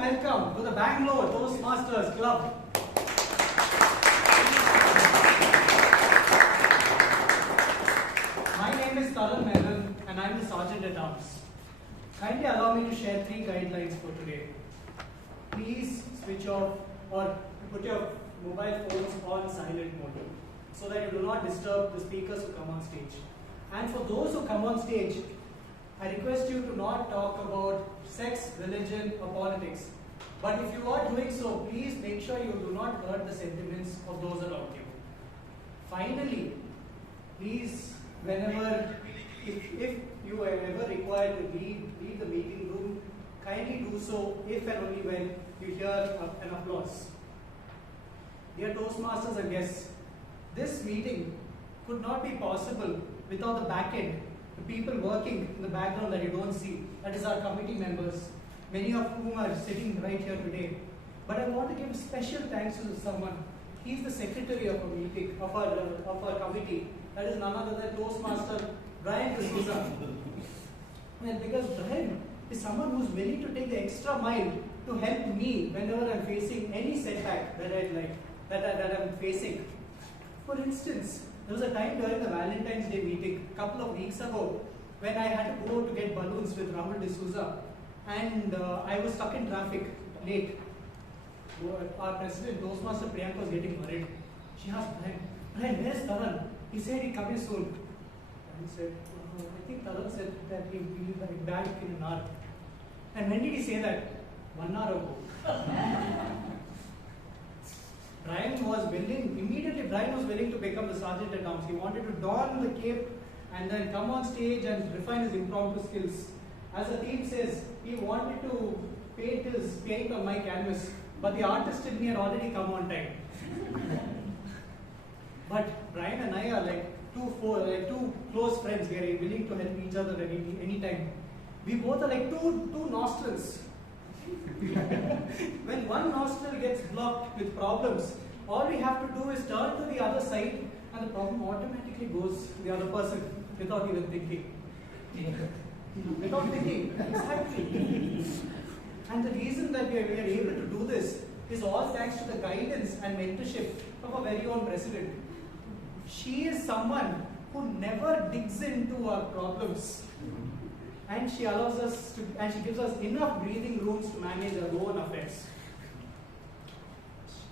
welcome to the Bangalore Toastmasters Club. My name is Taran Menon and I am the Sergeant at Arms. Kindly allow me to share 3 guidelines for today. Please switch off or put your mobile phones on silent mode so that you do not disturb the speakers who come on stage. And for those who come on stage, I request you to not talk about sex, religion or politics. But if you are doing so, please make sure you do not hurt the sentiments of those around you. Finally, please, if you are ever required to leave the meeting room, kindly do so if and only when you hear an applause. Dear Toastmasters and guests, this meeting could not be possible without the back end, the people working in the background that you don't see. That is our committee members, many of whom are sitting right here today. But I want to give special thanks to someone. He's the secretary of our meeting, of our committee. That is none other than Toastmaster Bryan DSouza. And because Bryan is someone who's willing to take the extra mile to help me whenever I'm facing any setback that I'm facing. For instance, there was a time during the Valentine's Day meeting a couple of weeks ago when I had to go to get balloons with DSouza, and I was stuck in traffic late. Our president, Toastmaster Priyanka, was getting worried. She asked Bryan, where's Taran? He said he'd come in soon. I said, I think Taran said that he'll be back in an hour. And when did he say that? 1 hour ago. Bryan was willing to become the Sergeant at Arms. He wanted to don the cape and then come on stage and refine his impromptu skills. As the theme says, he wanted to paint on my canvas, but the artist in me had already come on time. But Bryan and I are like two close friends. We are willing to help each other any time. We both are like two nostrils. When one nostril gets blocked with problems, all we have to do is turn to the other side and the problem automatically goes to the other person without even thinking. Without thinking, exactly. And the reason that we are able to do this is all thanks to the guidance and mentorship of our very own president. She is someone who never digs into our problems. And she gives us enough breathing rooms to manage our own affairs.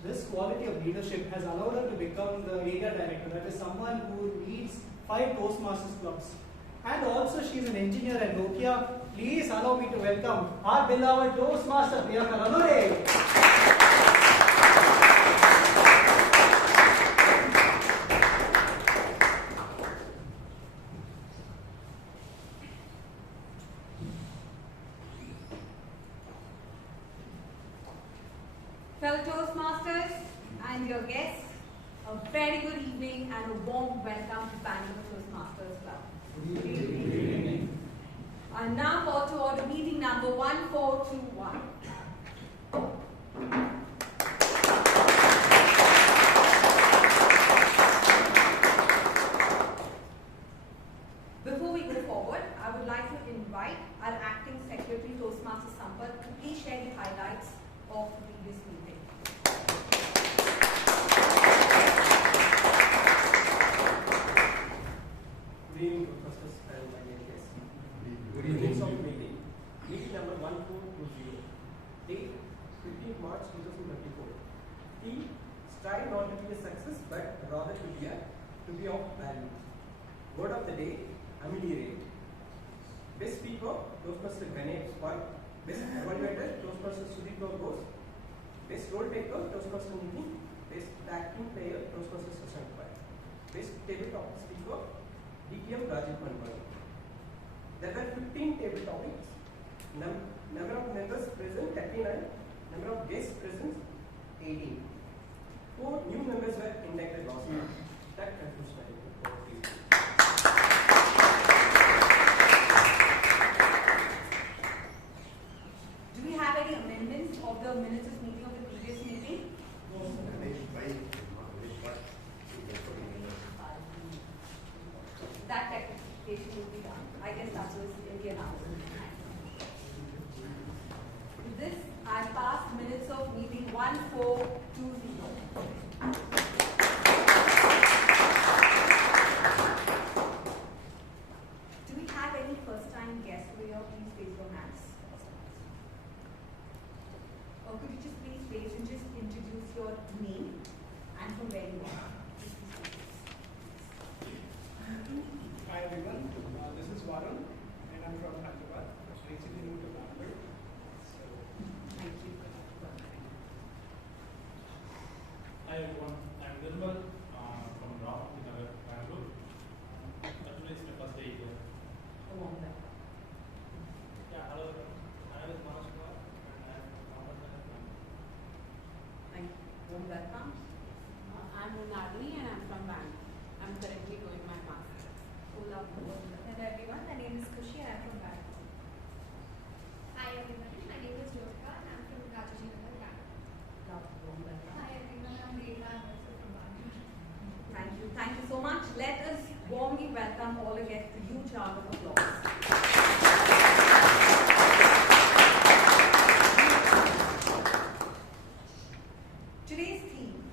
This quality of leadership has allowed her to become the area director. That is someone who leads 5 Toastmasters clubs. And also she is an engineer at Nokia. Please allow me to welcome our beloved Toastmaster Priyanka Rannorey. Fellow Toastmasters and your guests, a very good evening and a warm welcome to Bangalore Toastmasters Club. Good evening. I now call to order meeting number 1421. Before we go forward, I would like to invite our acting secretary, Toastmaster Sampath, to please share the highlights of the previous meeting. Good evening, Professors and my dear guests. Good evening. Meeting number 1420. Date 15th March 2024. Theme: strive not to be a success, but rather to be of value. Word of the day: ameliorate. Best speaker: Toastmaster Gangaadhar. Best evaluator: Toastmaster Sudeep Ghosh. Best role taker: Toastmaster Menon. Best tag team player: Toastmaster Vasantha. Best tabletop speaker: DTM Rajiv Manwani. There were 15 table topics. Number of members present 39. Number of guests present 18. 4 new members were inducted last month. That concludes my report. Do we have any amendments of the minutes of meeting of the previous meeting? That rectification will be done. I guess that was in the announcement. With this, I pass meeting 1420. Do we have any first-time guests over here? Please raise your hands. Or could you just please raise and just introduce your name and from where you are? Hi everyone, this is Varun and I'm from Hyderabad. I recently moved to Bangalore. So, Thank you. Hi everyone, I'm Nirmal from Rannorey, Bangalore. Today is my first day here. A warm welcome. Yeah, hello. My name is Manoj Kumar and I'm from Rannorey. Thank you. Warm welcome. I'm Rannorey and I'm from Bangalore. I'm currently doing my master's. Hello everyone, my name is Kushi and I'm from Bangalore. Hi everyone, my name is Jyotika and I'm from Gangaadhar. Warm welcome. Hi everyone, I'm Reena and I'm also from Bangalore. Thank you. Thank you so much. Let us warmly welcome all the guests. A huge round of applause. Today's theme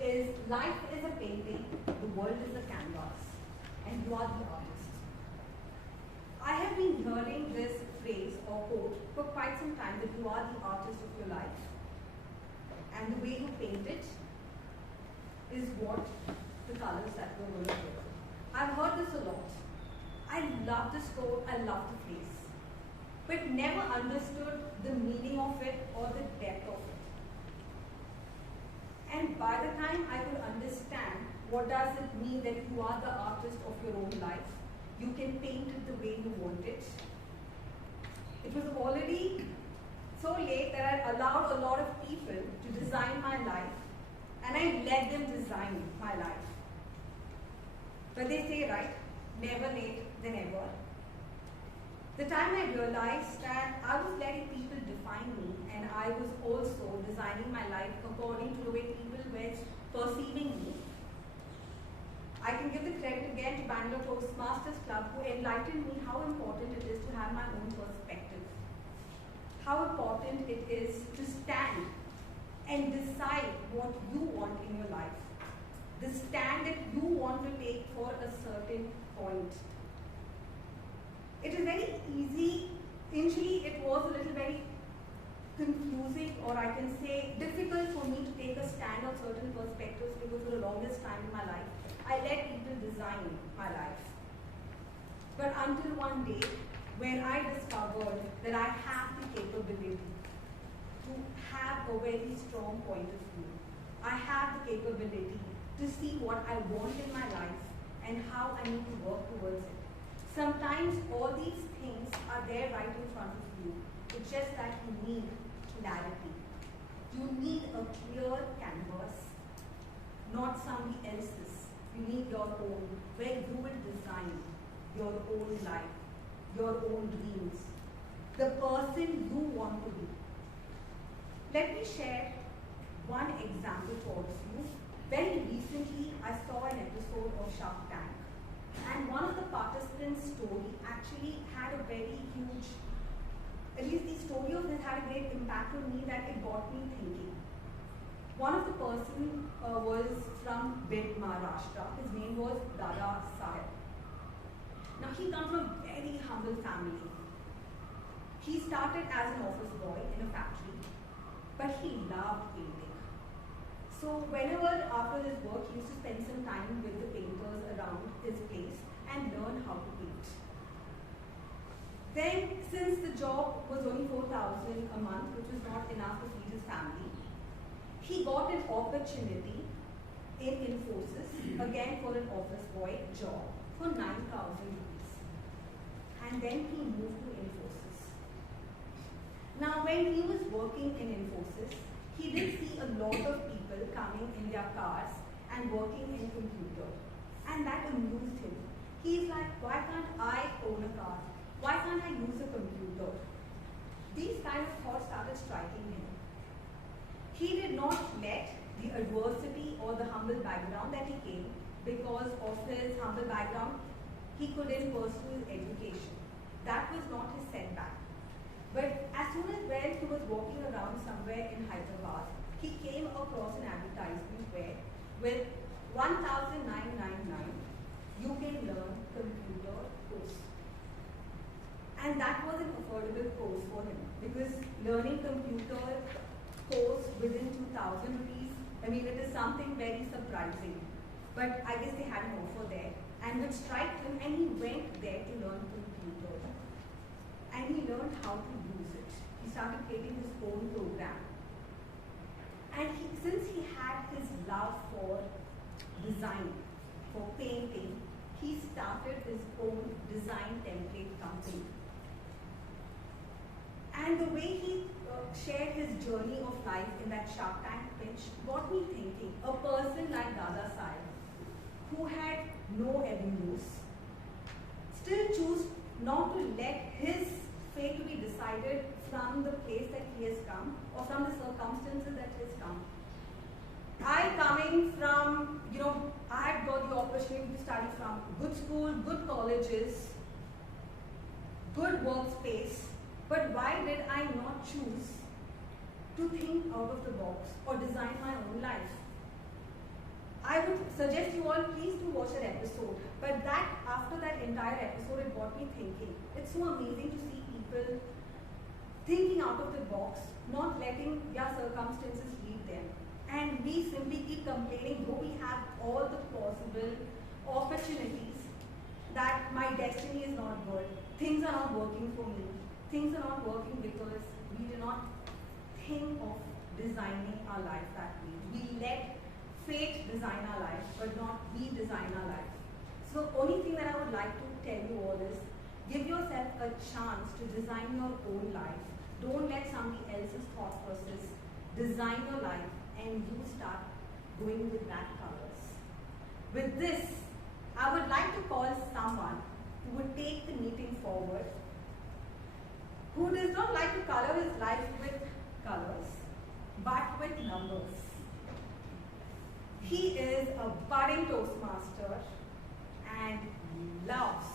is life is a painting, the world is a canvas, and you are the artist. I have been hearing this phrase or quote for quite some time, that you are the artist of your life. And the way you paint it is what the colors that we're going to give. I've heard this a lot. I love this quote, I love the phrase, but never understood the meaning of it or the depth of it. And by the time I could understand what does it mean that you are the artist of your own life, you can paint it the way you want it. It was already so late that I allowed a lot of people to design my life, and I let them design my life. But they say, right, never late than ever. The time I realized that I was letting people define me, and I was also designing my life according to the way people were perceiving me. I can give the credit again to Bangalore Toastmasters Club, who enlightened me how important it is to have my own perspective. How important it is to stand and decide what you want in your life. The stand that you want to take for a certain point. It is very easy. Initially, it was a little very confusing, or I can say difficult for me to take a stand on certain perspectives, because for the longest time in my life, I let people design my life. But until one day, when I discovered that I have the capability to have a very strong point of view. I have the capability to see what I want in my life and how I need to work towards it. Sometimes all these things are there right in front of you. It's just that you need clarity. You need a clear canvas, not somebody else's. You need your own, where you will design your own life, your own dreams, the person you want to be. Let me share one example to all of you. Very recently, I saw an episode of Shark Tank, and one of the participants' story actually had a very huge, at least the story of it had a great impact on me, that it got me thinking. One of the person was from Bid, Maharashtra. His name was Dada Saheb. Now he comes from a very humble family. He started as an office boy in a factory, but he loved painting. So whenever after his work, he used to spend some time with the painters around his place and learn how to paint. Then, since the job was only 4,000 a month, which was not enough to feed his family, he got an opportunity in Infosys, again for an office boy job, for 9,000 rupees. And then he moved to Infosys. Now, when he was working in Infosys, he did see a lot of people coming in their cars and working in computer. And that amused him. He's like, why can't I own a car? Why can't I use a computer? These kind of thoughts started striking him. He did not let the adversity or the humble background that he came, because of his humble background, he couldn't pursue his education. That was not his setback. But as soon as when he was walking around somewhere in Hyderabad, he came across an advertisement where with 1,999 you can learn computer course. And that was an affordable course for him because learning computer course within 2,000 rupees, I mean, it is something very surprising. But I guess they had an offer there and it struck him and he went there to learn computer. And he learned how to use it. He started creating his own program. And since he had his love for design, for painting, he started his own design template company. And the way he shared his journey of life in that Shark Tank pitch got me thinking, a person like Dada Sai, who had no avenues, still choose not to let his fate to be decided from the place that he has come or from the circumstances that he has come. I coming from, I had got the opportunity to study from good school, good colleges, good workspace, but why did I not choose to think out of the box or design my own life? I would suggest you all please do watch that episode, but after that entire episode it got me thinking. It's so amazing to see people thinking out of the box, not letting their circumstances lead them. And we simply keep complaining, though we have all the possible opportunities, that my destiny is not good, things are not working for me, things are not working because we do not think of designing our life that way. We let fate design our life, but not we design our life. So the only thing that I would like to tell you all is, give yourself a chance to design your own life. Don't let somebody else's thought process design your life and you start going with that colors. With this, I would like to call someone who would take the meeting forward, who does not like to color his life with colors, but with numbers. He is a budding Toastmaster and loves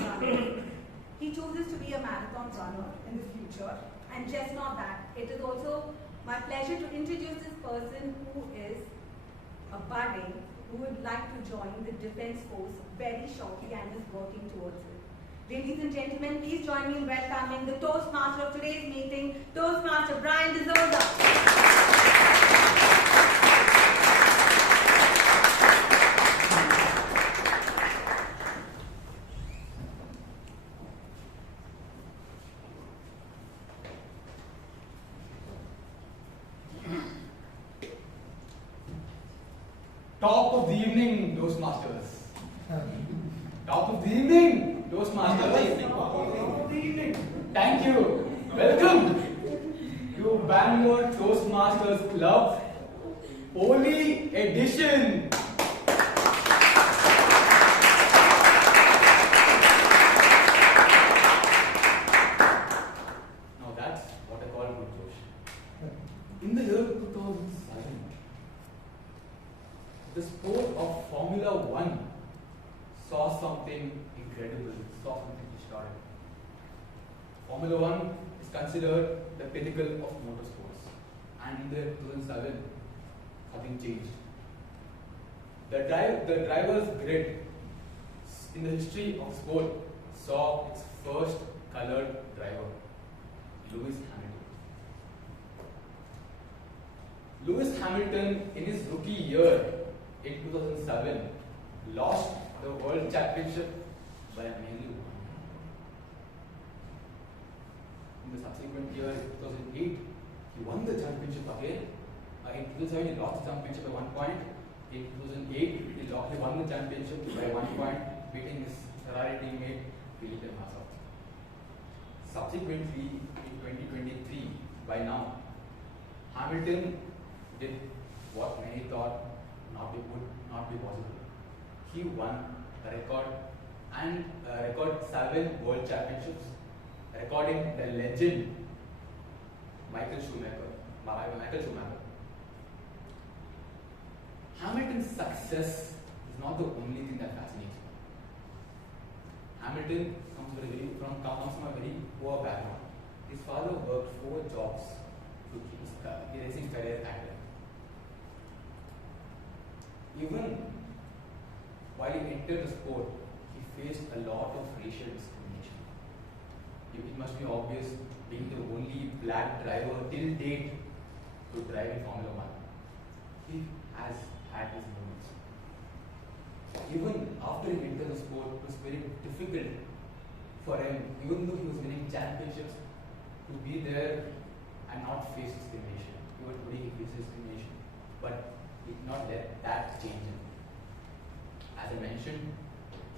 running. He chooses to be a marathon runner in the future, and just not that, it is also my pleasure to introduce this person who is a budding, who would like to join the Defence Force very shortly and is working towards it. Ladies and gentlemen, please join me in welcoming the Toastmaster of today's meeting, Toastmaster Bryan DSouza. Top of the evening, Toastmasters. Top of the evening, Toastmasters. Top of the evening. Thank you. Welcome to Bangalore Toastmasters Club, Holy Edition. Now that's what I call good Josh. In the year 2007, the sport of Formula One saw something incredible, saw something historic. Formula One is considered the pinnacle of motorsports, and in the 2007, something changed. The driver's grid in the history of sport saw its first colored driver, Lewis Hamilton. Lewis Hamilton, in his rookie year in 2007, lost the World Championship by mainly one. In the subsequent year, in 2008, he won the championship again. In 2007, he lost the championship by 1 point. In 2008, he won the championship by 1 point, beating his Ferrari teammate Felipe Massa. Subsequently, in 2023, by now, Hamilton did what many thought would not be possible. He won a record 7 world championships, recording the legend Michael Schumacher. Hamilton's success is not the only thing that fascinates me. Hamilton comes from a very poor background. His father worked 4 jobs to keep his racing career active. Even while he entered the sport, he faced a lot of racial discrimination. It must be obvious, being the only black driver till date to drive in Formula 1. He has had his moments. Even after he entered the sport, it was very difficult for him, even though he was winning championships, to be there and not face discrimination. Even today he faces discrimination, but he did not let that change him. As I mentioned,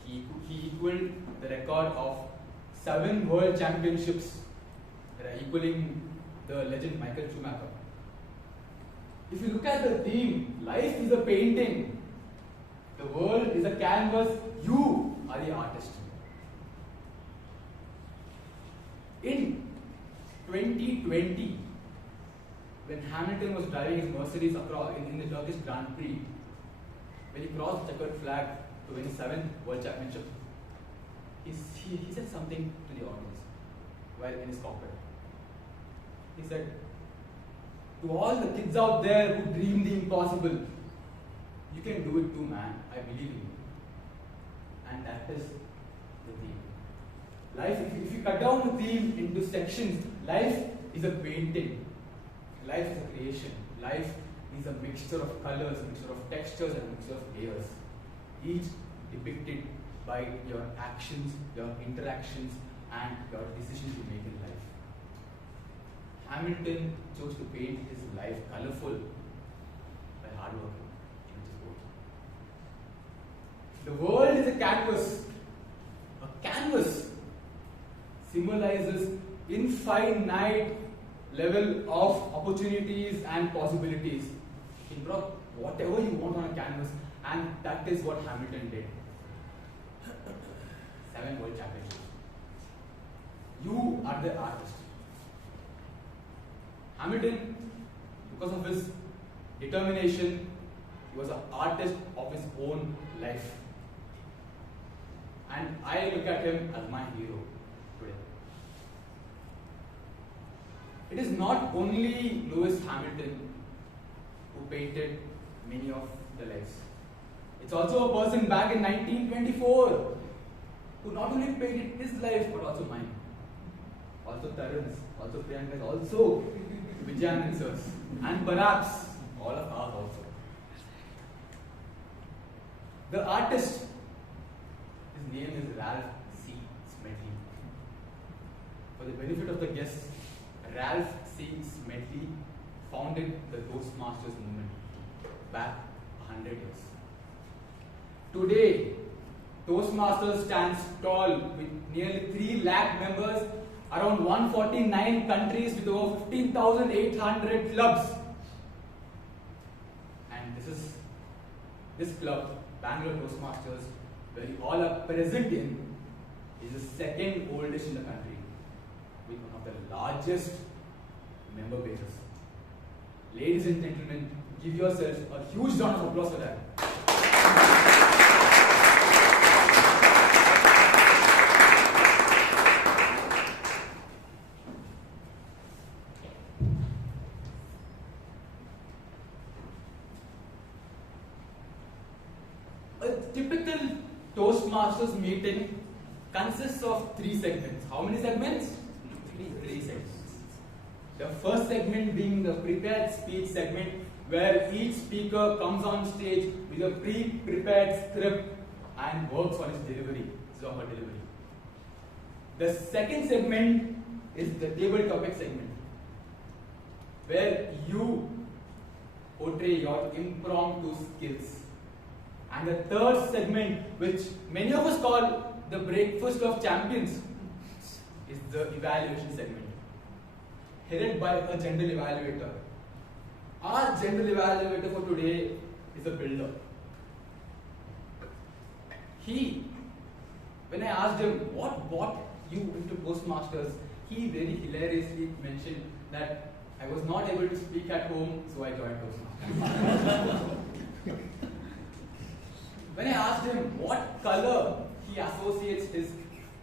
he equaled the record of 7 world championships, equaling the legend Michael Schumacher. If you look at the theme, life is a painting, the world is a canvas, you are the artist. In 2020, when Hamilton was driving his Mercedes across in the Turkish Grand Prix, when he crossed the checkered flag to win his 7th World Championship, he said something to the audience while in his cockpit. He said, to all the kids out there who dream the impossible, you can do it too, man. I believe in you. And that is the theme. Life, if you cut down the theme into sections, life is a painting. Life is a creation. Life is a mixture of colors, a mixture of textures, and a mixture of layers. Each depicted by your actions, your interactions, and your decisions you make in life. Hamilton chose to paint his life colorful by hard work in his sport. The world is a canvas. A canvas symbolizes infinite level of opportunities and possibilities. You can draw whatever you want on a canvas, and that is what Hamilton did. 7 world championships. You are the artist. Hamilton, because of his determination, he was an artist of his own life. And I look at him as my hero today. It is not only Lewis Hamilton who painted many of the lives. It's also a person back in 1924 who not only painted his life but also mine. Also Taran's, also Priyanka's, also Vijay and Sir's, and perhaps all of ours also. The artist, his name is Ralph C. Smedley. For the benefit of the guests, Ralph C. Smedley founded the Toastmasters movement back 100 years. Today, Toastmasters stands tall with nearly 3 lakh members, around 149 countries with over 15,800 clubs. And this club, Bangalore Toastmasters, where you all are present in, is the 2nd oldest in the country, with one of the largest member bases. Ladies and gentlemen, give yourselves a huge round of applause for that. A typical Toastmasters meeting consists of 3 segments. How many segments? 3 segments. The first segment being the prepared speech segment, where each speaker comes on stage with a pre-prepared script and works on his delivery, his or her delivery. The second segment is the table topic segment, where you portray your impromptu skills. And the third segment, which many of us call the breakfast of champions, is the evaluation segment, headed by a general evaluator. Our general evaluator for today is a builder. When I asked him what brought you into Toastmasters, he very hilariously mentioned that I was not able to speak at home, so I joined Toastmasters. When I asked him what color he associates his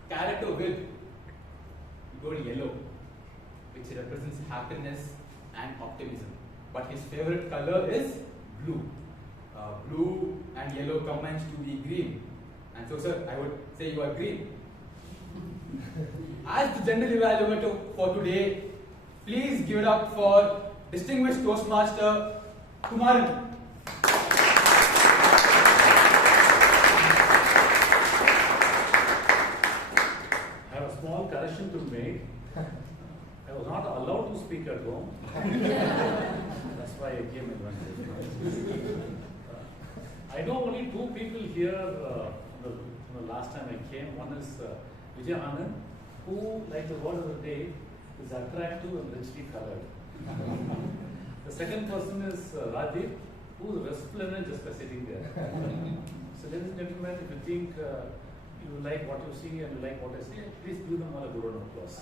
character with, we go to yellow, which represents happiness and optimism. But his favorite color is blue. Blue and yellow combines to be green. And so, sir, I would say you are green. As the general evaluator for today, please give it up for distinguished Toastmaster Kumaran. I have a small correction to make. I was not allowed to speak at home. That's why I came in one day. I know only two people here the last time I came. One is Vijay, Anand, who, like the word of the day, is attractive and richly colored. The second person is Rajiv, who is resplendent just by sitting there. So, ladies and gentlemen, if you think you like what you see and you like what I say, please give them all a good round of applause.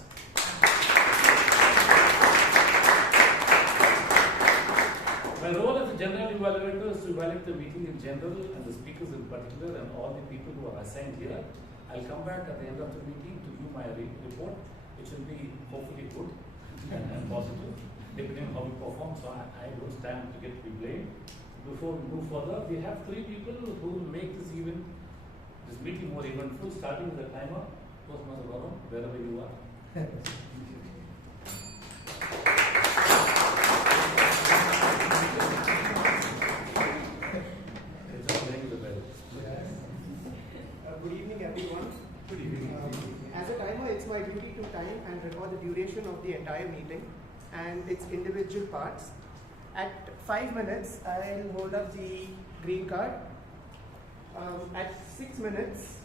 My role as a general evaluator is to evaluate the meeting in general and the speakers in particular and all the people who are assigned here. I'll come back at the end of the meeting to give my report, which will be hopefully good and positive, depending on how we perform. So I don't stand to get blamed. Before we move further, we have three people who will make this meeting more eventful, starting with the timer. Toastmaster Varun, wherever you are. Good evening, everyone. Good evening. As a timer, it's my duty to time and record the duration of the entire meeting and its individual parts. At 5 minutes, I'll hold up the green card. At 6 minutes,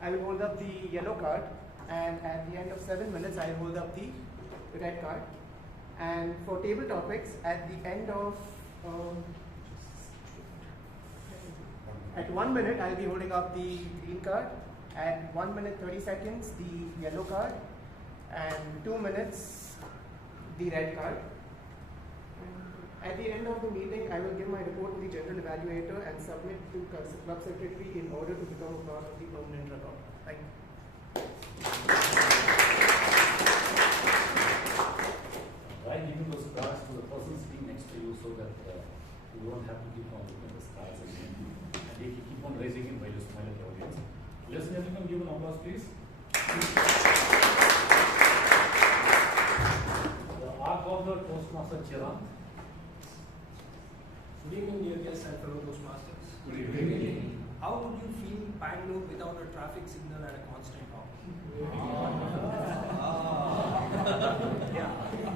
I will hold up the yellow card, and at the end of 7 minutes, I'll hold up the red card. And for table topics, at the end of at 1 minute, I'll be holding up the green card. At 1 minute 30 seconds, the yellow card, and 2 minutes, the red card. At the end of the meeting, I will give my report to the general evaluator and submit to club secretary in order to become a part of the permanent record. Thank you. Why giving those cards to the person sitting next to you so that you don't have to keep on looking at the cards again. And they keep on raising it while you smile at the audience. Ladies and gentlemen, give an applause, please. The Ark of the Toastmaster Chiranth. Good evening, dear guests and fellow Toastmasters. Good evening. How would you feel Bangalore without a traffic signal at a constant hop? Yeah.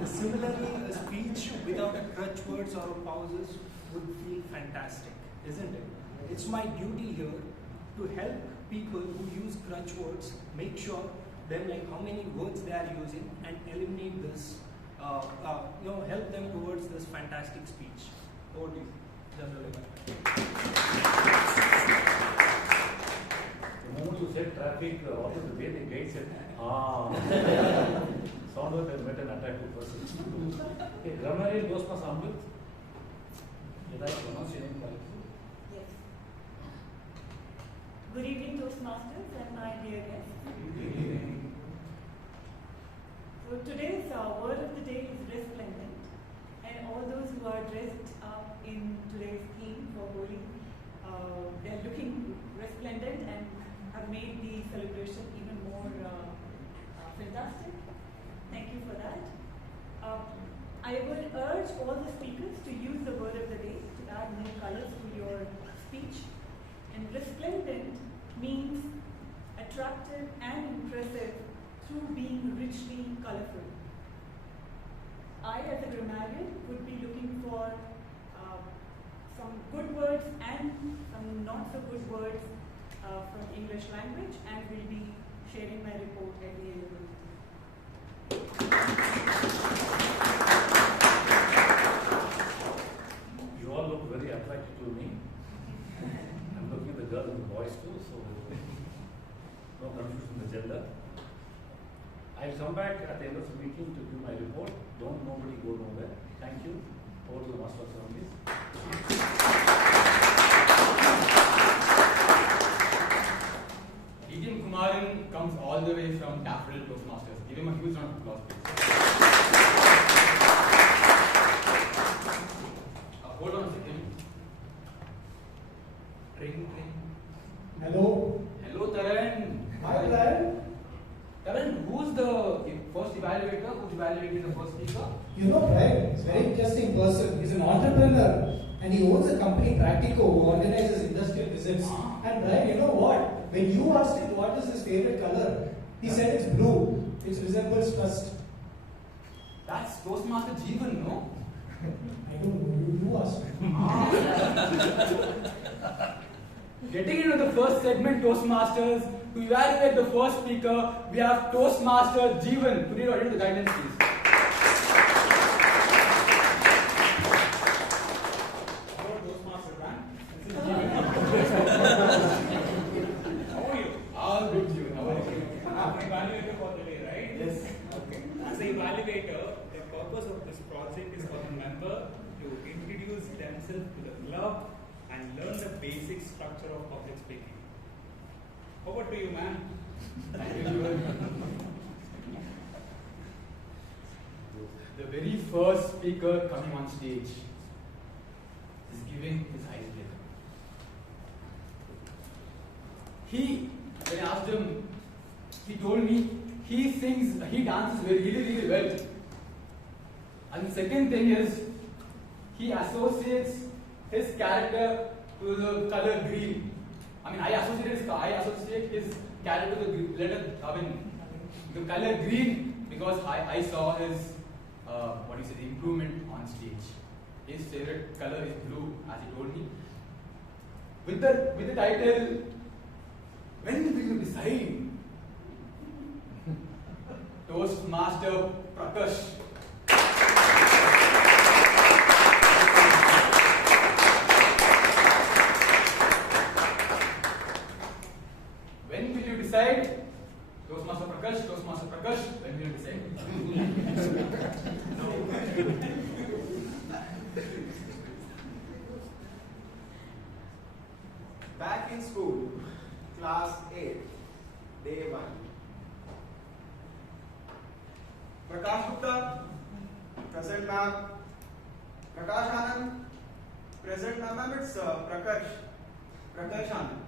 Similarly, a speech without a crutch words or pauses would feel fantastic, isn't it? It's my duty here to help people who use crutch words, make sure them like how many words they are using, and eliminate this. Help them towards this fantastic speech. Over to you, General Evaluator. The moment you said traffic, what is the way the guide said, sound like I met an attractive person. Okay, GRAMMARIAN Toastmaster Amrit. Did I pronounce your name correctly? Yes. Good evening, Toastmasters and my dear guests. Good evening. So today's word of the day is resplendent, and all those who are dressed up in today's theme for Holi, they're looking resplendent and have made the celebration even more fantastic. Thank you for that. I would urge all the speakers to use the word of the day to add new colors to your speech. And resplendent means attractive and impressive through being richly colorful. I, as a grammarian, would be looking for some good words and some not so good words from English language, and will be sharing my report at the end of the meeting. You all look very attractive to me. I'm looking at the girls and the boys too, so no confusion in the gender. I'll come back at the end of the meeting to give my report. Don't nobody go nowhere. Thank you. Over to the Master of Ceremonies. Kumaran comes all the way huge round of applause, please. Hold on a second. Ring. Hello. Hello, Taran. Hi, Bryan. Taran, who's the first evaluator? Who's evaluating the first speaker? You know, Bryan, he's a very interesting person. He's an entrepreneur and he owns a company, Practico, who organizes industrial visits. And Bryan, you know what? When you asked him what is his favorite color, he said it's blue, which resembles trust. That's Toastmaster Jeevan, no? I don't know, you asked him. Getting into the first segment, Toastmasters, to evaluate the first speaker, we have Toastmaster Jeevan. Could you read into the guidelines, please? Hello, Toastmaster man. This is Jeevan. How are you? All good, Jeevan. How are you? I'm an evaluator for the day, right? Yes. Okay. As an evaluator, the purpose of this project is for the member to introduce themselves to the club and learn the basic structure of public speaking. Over to you, man. Thank you, Jeevan. The very first speaker coming on stage is giving his icebreaker. When I asked him, he told me he dances really well. And the second thing is, he associates his character to the color green. I associate his character to the color green because I saw his improvement on stage. His favorite color is blue, as he told me. With the title, when will you decide? Toastmaster Prakarsh. When will you decide? Toastmaster Prakarsh, when will you decide? Back in school, class 8, day 1. Prakash Gupta, present ma'am. Prakash Anand, present ma'am. It's Prakarsh Anand.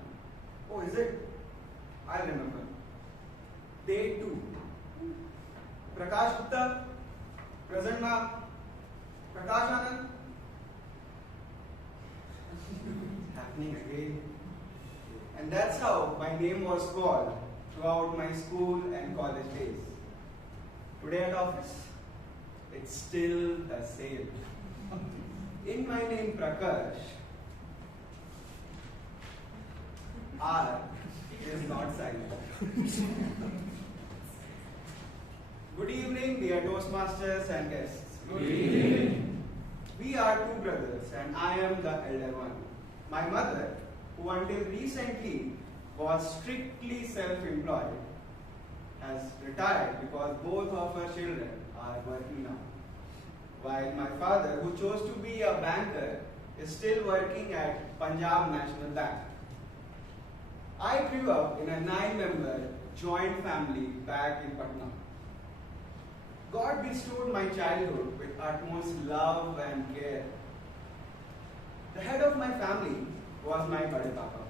Oh, is it? I remember. Day 2. Prakash Gupta, present ma'am. Prakash Anand. Happening again. And that's how my name was called throughout my school and college days. Today at office, it's still the same. In my name Prakarsh, R is not silent. Good evening, dear Toastmasters and guests. Good evening. We are two brothers and I am the elder one. My mother, who until recently was strictly self-employed, has retired because both of her children are working now. While my father, who chose to be a banker, is still working at Punjab National Bank. I grew up in a 9-member joint family back in Patna. God bestowed my childhood with utmost love and care. The head of my family was my Bade Papa.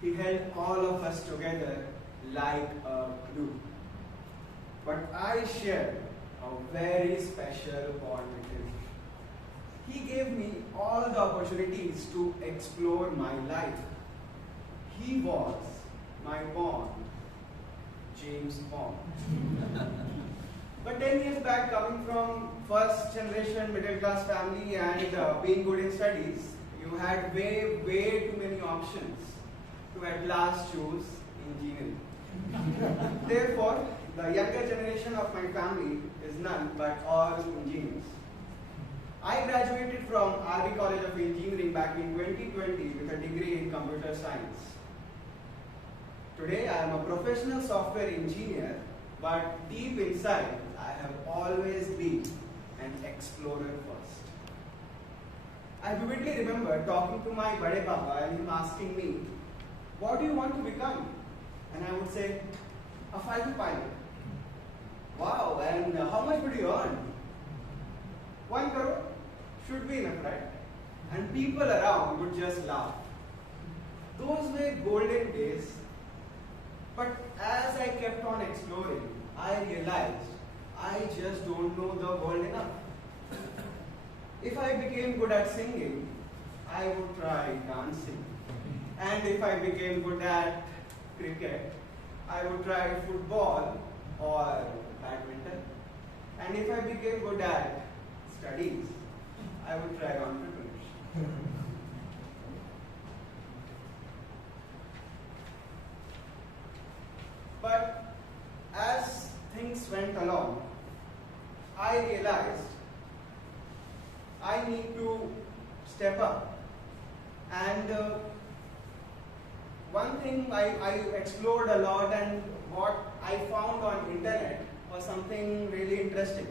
He held all of us together like a glue. But I shared a very special bond with him. He gave me all the opportunities to explore my life. He was my Bond, James Bond. But 10 years back, coming from first generation middle class family and being good in studies, you had way too many options to at last choose engineering. Therefore, the younger generation of my family is none but all engineers. I graduated from RV College of Engineering back in 2020 with a degree in computer science. Today I am a professional software engineer, but deep inside I have always been an explorer first. I vividly remember talking to my Bade Papa and him asking me, "What do you want to become?" And I would say, "A fighter pilot." Wow, and how much would you earn? 1 crore? Should be enough, right? And people around would just laugh. Those were golden days. But as I kept on exploring, I realized I just don't know the world enough. If I became good at singing, I would try dancing. And if I became good at cricket, I would try football or badminton. And if I became good at studies, I would try entrepreneurship. But as things went along, I realized I need to step up. And one thing I explored a lot, and what I found on internet was something really interesting.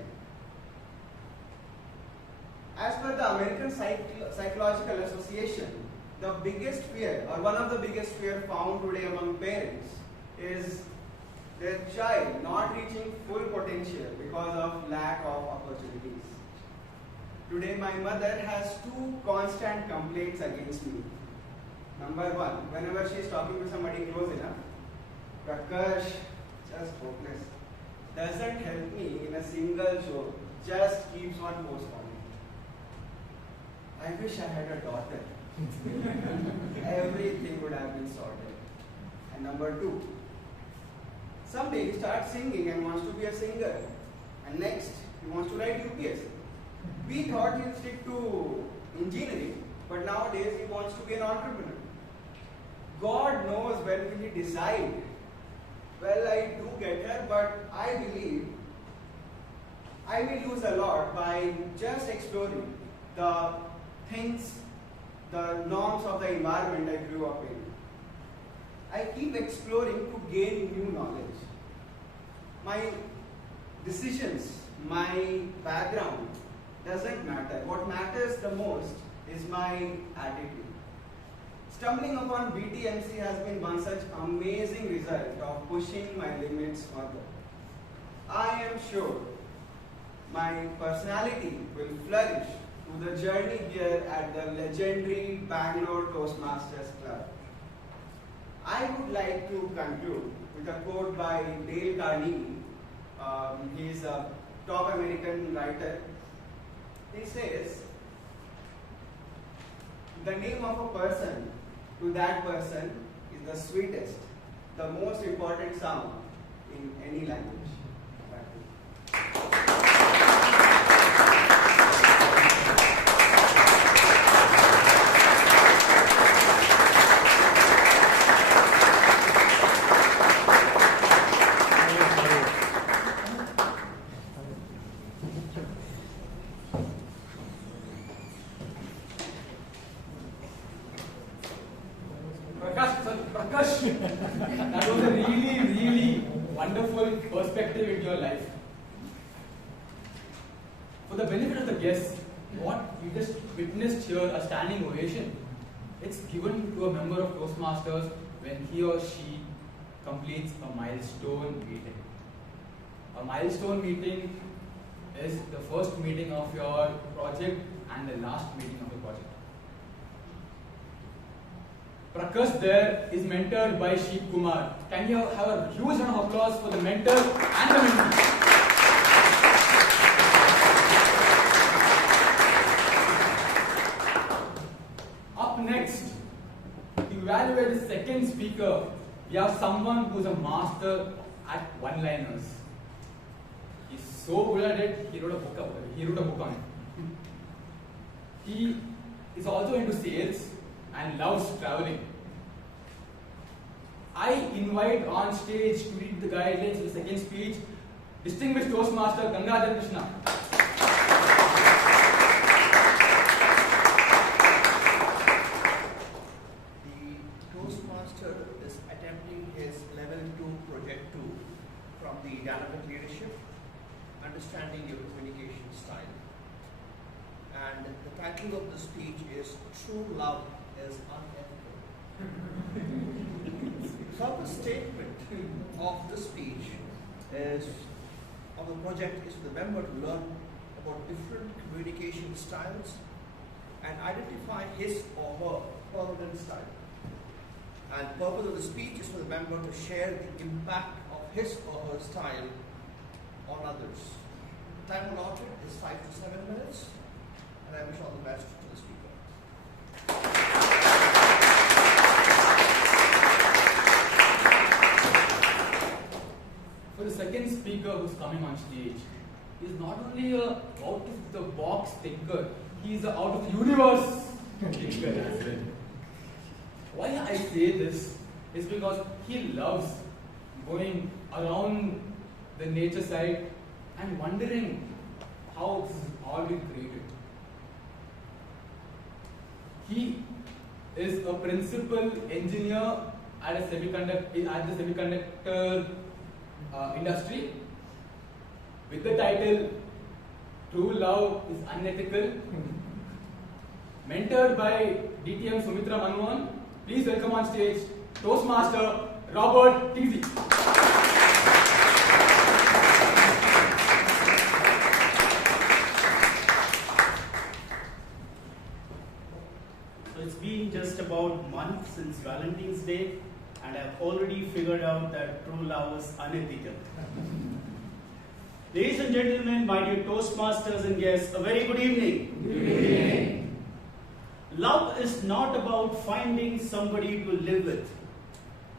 As per the American Psychological Association, the biggest fear, or one of the biggest fear found today among parents, is their child not reaching full potential because of lack of opportunities. Today my mother has 2 constant complaints against me. Number 1, whenever she is talking to somebody close enough, Prakarsh, just hopeless, doesn't help me in a single joke, just keeps on postponing. I wish I had a daughter. Everything would have been sorted. And number 2, someday he starts singing and wants to be a singer. And next, he wants to write UPSC. We thought he'll stick to engineering, but nowadays he wants to be an entrepreneur. God knows when will he decide. Well, I do get her, but I believe I will lose a lot by just exploring the things, the norms of the environment I grew up in. I keep exploring to gain new knowledge. My decisions, my background doesn't matter. What matters the most is my attitude. Stumbling upon BTMC has been one such amazing result of pushing my limits further. I am sure my personality will flourish through the journey here at the legendary Bangalore Toastmasters Club. I would like to conclude with a quote by Dale Carnegie. He is a top American writer. He says, "The name of a person to that person is the sweetest, the most important sound in any language." Prakarsh, that was a really wonderful perspective in your life. For the benefit of the guests, what we just witnessed here, a standing ovation, it's given to a member of Toastmasters when he or she completes a milestone meeting. A milestone meeting is the first meeting of your project and the last meeting of the project. Prakarsh there is mentored by Sheeb Kumar. Can you have a huge round of applause for the mentor and the mentee? Up next, to evaluate the second speaker, we have someone who's a master at one-liners. He's so good at it, he wrote a book on it. He is also into sales and loves traveling. I invite on stage to read the guidelines for the second speech, distinguished Toastmaster Gangaadhar Krishna. The Toastmaster is attempting his level 2 project 2 from the dynamic leadership, understanding your communication style. And the title of the speech is True Love is Unethical. The purpose statement of the speech is a of the project is for the member to learn about different communication styles and identify his or her permanent style. And the purpose of the speech is for the member to share the impact of his or her style on others. Time allotted is 5 to 7 minutes, and I wish all the best to the speaker. For the second speaker who's coming on stage, he's not only a out-of-the-box thinker, he is an out-of-the-universe thinker as well. Why I say this is because he loves going around the nature side and wondering how this has all been created. He is a principal engineer at the semiconductor industry with the title True Love is Unethical. Mentored by DTM Sumitra Manmohan, please welcome on stage Toastmaster Robert Pethi. So it's been just about a month since Valentine's Day, and I've already figured out that true love is unethical. Ladies and gentlemen, my dear Toastmasters and guests, a very good evening. Good evening. Love is not about finding somebody to live with.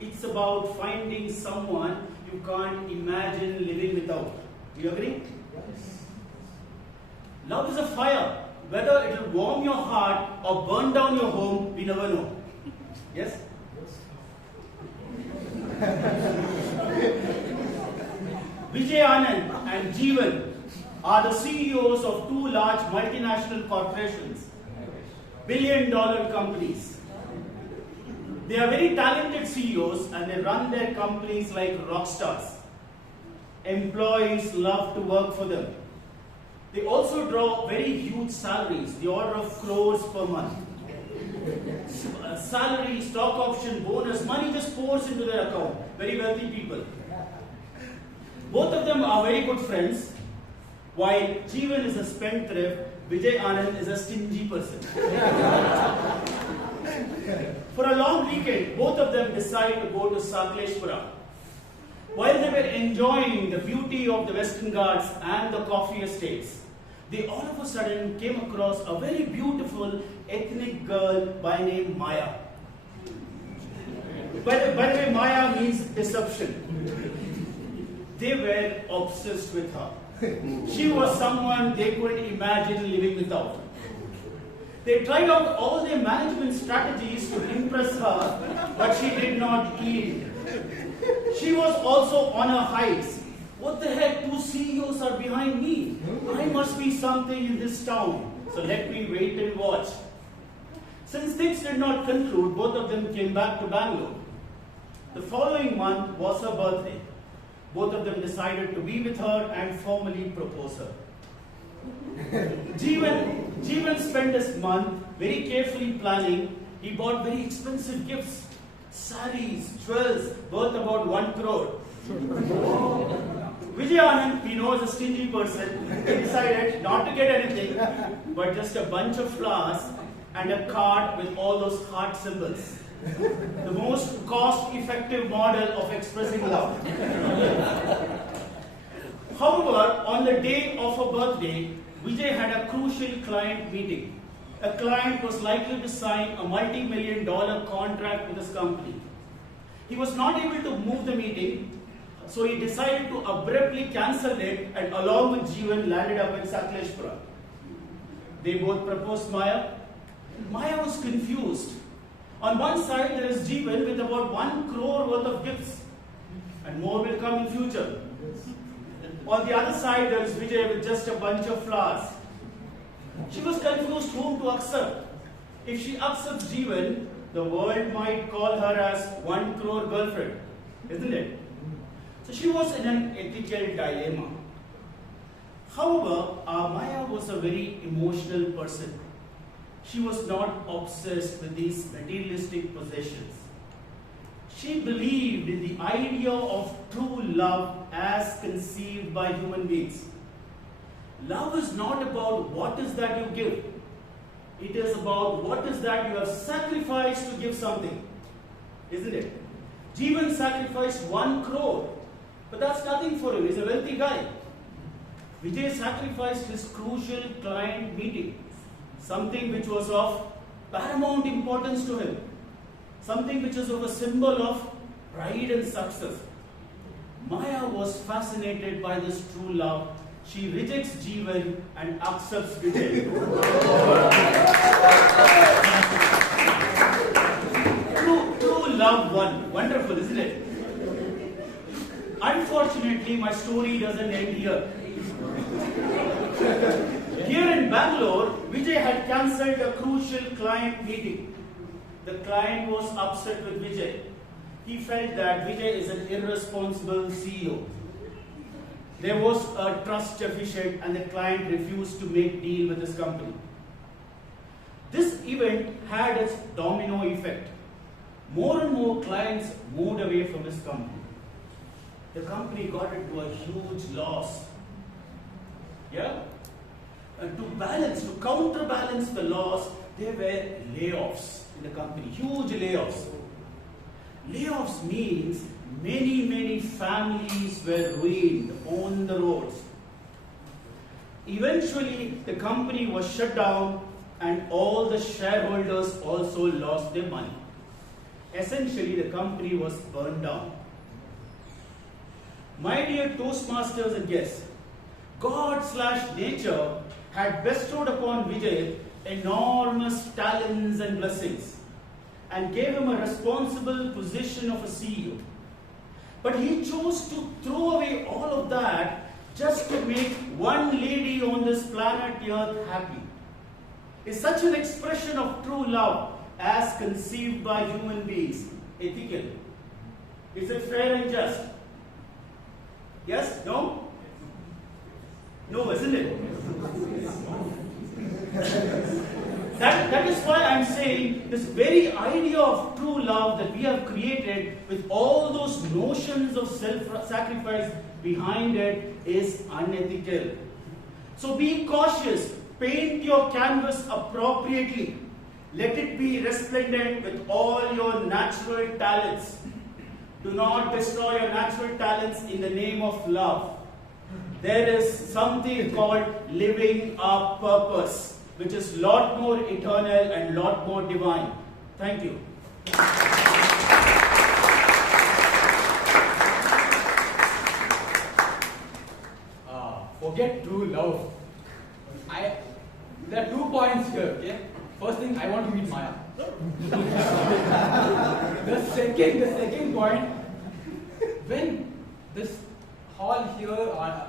It's about finding someone you can't imagine living without. Do you agree? Yes. Love is a fire. Whether it will warm your heart or burn down your home, we never know. Yes? Vijay, Anand and Jeevan are the CEOs of two large multinational corporations, billion-dollar companies. They are very talented CEOs and they run their companies like rock stars. Employees love to work for them. They also draw very huge salaries, the order of crores per month. Salary, stock option, bonus, money just pours into their account. Very wealthy people. Both of them are very good friends. While Jeevan is a spendthrift, Vijay Anand is a stingy person. For a long weekend, both of them decide to go to Sakleshpura. While they were enjoying the beauty of the Western Ghats and the coffee estates, they all of a sudden came across a very beautiful ethnic girl by name Maya. By the way, Maya means deception. They were obsessed with her. She was someone they couldn't imagine living without. They tried out all their management strategies to impress her, but she did not yield. She was also on her heights. What the heck, two CEOs are behind me? I must be something in this town. So let me wait and watch. Since things did not conclude, both of them came back to Bangalore. The following month was her birthday. Both of them decided to be with her and formally propose her. Jeevan spent this month very carefully planning. He bought very expensive gifts, saris, jewels, worth about 1 crore. Vijay Anand, he knows a stingy person, he decided not to get anything, but just a bunch of flowers and a card with all those heart symbols. The most cost-effective model of expressing love. However, on the day of her birthday, Vijay had a crucial client meeting. A client was likely to sign a multi-million-dollar contract with his company. He was not able to move the meeting, so he decided to abruptly cancel it and along with Jeevan landed up in Sakleshpura. They both proposed Maya. Maya was confused. On one side there is Jeevan with about 1 crore worth of gifts and more will come in future. On the other side there is Vijay with just a bunch of flowers. She was confused whom to accept. If she accepts Jeevan, the world might call her as 1 crore girlfriend, isn't it? So she was in an ethical dilemma. However, Maya was a very emotional person. She was not obsessed with these materialistic possessions. She believed in the idea of true love as conceived by human beings. Love is not about what is that you give. It is about what is that you have sacrificed to give something. Isn't it? Jeevan sacrificed 1 crore. But that's nothing for him. He's a wealthy guy. Vijay sacrificed his crucial client meeting. Something which was of paramount importance to him. Something which is of a symbol of pride and success. Maya was fascinated by this true love. She rejects Jeevan and accepts Vijay. True love won. Wonderful, isn't it? Unfortunately, my story doesn't end here. Here in Bangalore, Vijay had cancelled a crucial client meeting. The client was upset with Vijay. He felt that Vijay is an irresponsible CEO. There was a trust deficit and the client refused to make deal with his company. This event had its domino effect. More and more clients moved away from his company. The company got into a huge loss. Yeah? And to counterbalance the loss, there were layoffs in the company, huge layoffs. Layoffs means many families were ruined on the roads. Eventually, the company was shut down and all the shareholders also lost their money. Essentially, the company was burned down. My dear Toastmasters and guests, God/nature had bestowed upon Vijay enormous talents and blessings and gave him a responsible position of a CEO. But he chose to throw away all of that just to make one lady on this planet Earth happy. Is such an expression of true love as conceived by human beings ethical? Is it fair and just? Yes? No? No, isn't it? That is why I'm saying this very idea of true love that we have created with all those notions of self-sacrifice behind it is unethical. So be cautious. Paint your canvas appropriately. Let it be resplendent with all your natural talents. Do not destroy your natural talents in the name of love. There is something called living a purpose, which is a lot more eternal and lot more divine. Thank you. Forget true love. There are 2 points here, okay? First thing, I want to meet Maya. The second point, when this hall here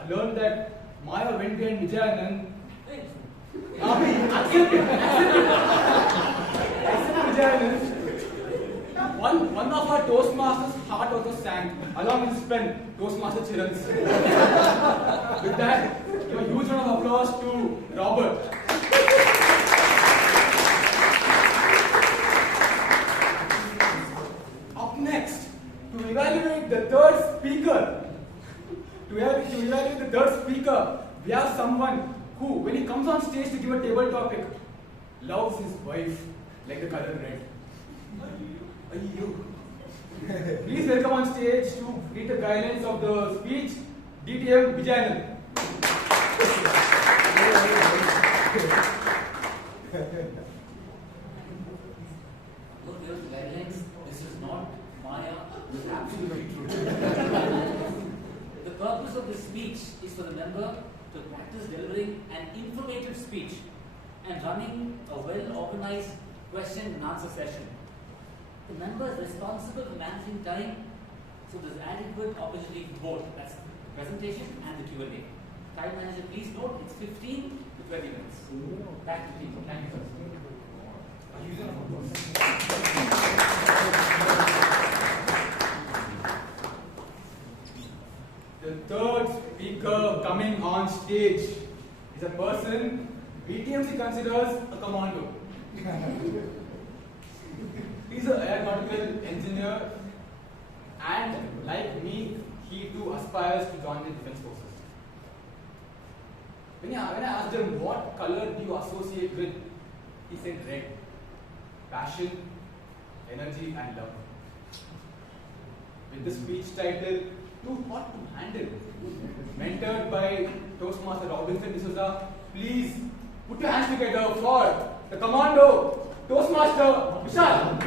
learned that Maya went behind Vijay and one of our Toastmasters' heart also sank, along with his friend, Toastmaster Chiranth. With that, give a huge round of applause to Robert. Up next, to evaluate the third speaker, we have someone who, when he comes on stage to give a table topic, loves his wife like the color red. Please welcome on stage to read the guidelines of the speech, DTM Vijay. Guidelines, this is not Maya, this is absolutely true. The purpose of this speech is for the member to practice delivering an informative speech and running a well-organized question and answer session. The member is responsible for managing time, so there's adequate opportunity for both. That's the presentation and the Q&A. Time manager, please note, it's 15 to 20 minutes. Back to you. Thank you, sir. The third speaker coming on stage is a person BTMC considers a commando. He's an aeronautical engineer and like me, he too aspires to join the defense forces. When I asked him what color do you associate with, he said red. Passion, energy and love. With the speech title, Too Hot to Handle, mentored by Toastmaster DSouza, please put your hands together for the Commando, Toastmaster Vishal.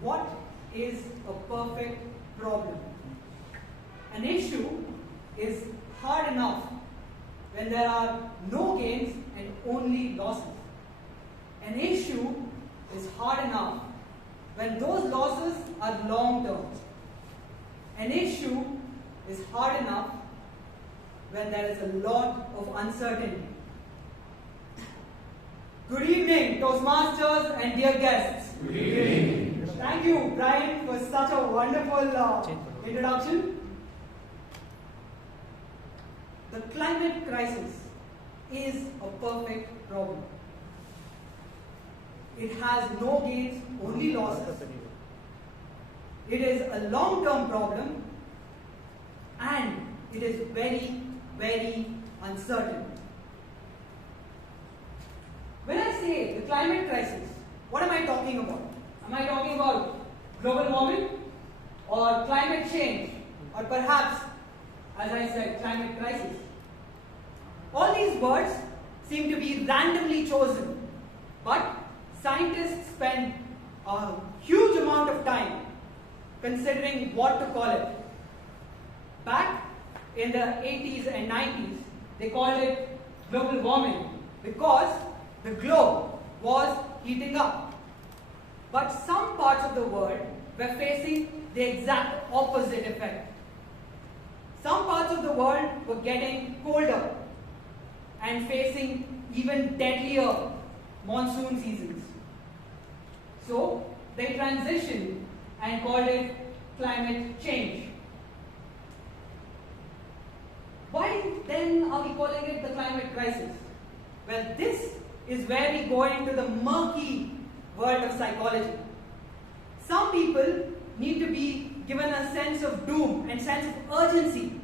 What is a perfect problem? An issue is hard enough when there are no gains and only losses. An issue is hard enough when those losses are long term. An issue is hard enough when there is a lot of uncertainty. Good evening, Toastmasters and dear guests. Good evening. Thank you, Bryan, for such a wonderful introduction. The climate crisis is a perfect problem. It has no gains, only losses. It is a long-term problem and it is very, very uncertain. When I say the climate crisis, what am I talking about? Am I talking about global warming or climate change or perhaps, as I said, climate crisis? All these words seem to be randomly chosen, but scientists spend a huge amount of time considering what to call it. Back in the 80s and 90s, they called it global warming because the globe was heating up. But some parts of the world were facing the exact opposite effect. Some parts of the world were getting colder and facing even deadlier monsoon seasons. So they transitioned and called it climate change. Why then are we calling it the climate crisis? Well, this is where we go into the murky world of psychology. Some people need to be given a sense of doom and sense of urgency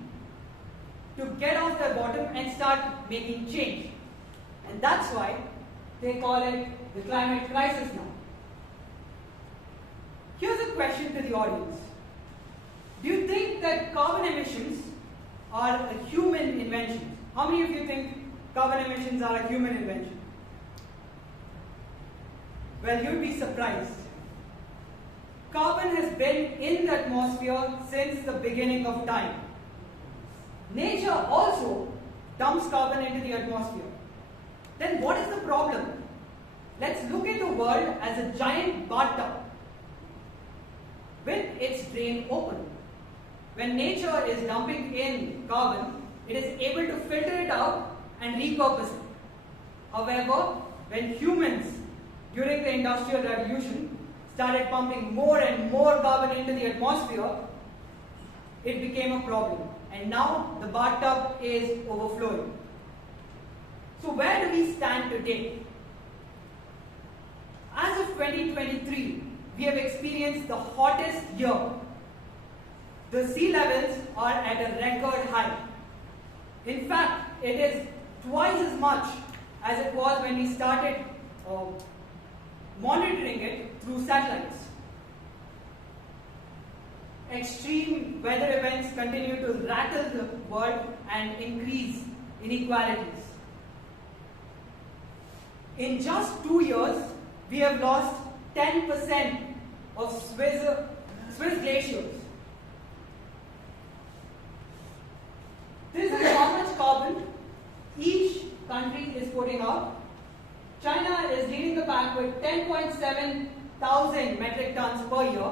to get off their bottom and start making change. And that's why they call it the climate crisis now. Here's a question to the audience. Do you think that carbon emissions are a human invention? How many of you think carbon emissions are a human invention? Well, you'd be surprised. Carbon has been in the atmosphere since the beginning of time. Nature also dumps carbon into the atmosphere. Then what is the problem? Let's look at the world as a giant bathtub with its drain open. When nature is dumping in carbon, it is able to filter it out and repurpose it. However, when humans during the Industrial Revolution started pumping more and more carbon into the atmosphere, it became a problem. And now the bathtub is overflowing. So where do we stand today? As of 2023, we have experienced the hottest year. The sea levels are at a record high. In fact, it is twice as much as it was when we started monitoring it through satellites. Extreme weather events continue to rattle the world and increase inequalities. In just 2 years, we have lost 10% of Swiss glaciers. This is how much carbon each country is putting out. China is leading the pack with 10.7 thousand metric tons per year,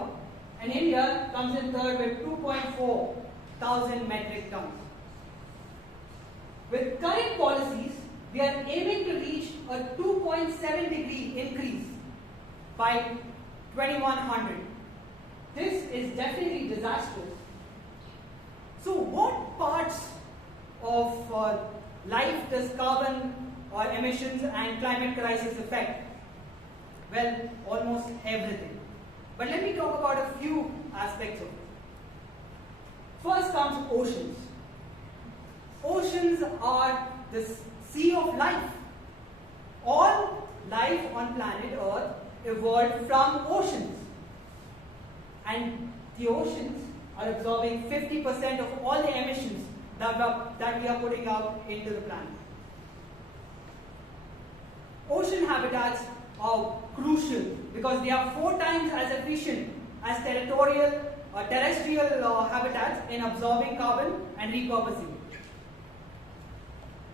and India comes in third with 2.4 thousand metric tons. With current policies, we are aiming to reach a 2.7 degree increase by 2100. This is definitely disastrous. So what parts of life does carbon emissions and climate crisis affect? Well, almost everything. But let me talk about a few aspects of it. First comes oceans. Oceans are the sea of life. All life on planet Earth evolved from oceans. And the oceans are absorbing 50% of all the emissions that we are putting out into the planet. Ocean habitats are crucial because they are 4 times as efficient as terrestrial habitats in absorbing carbon and repurposing it.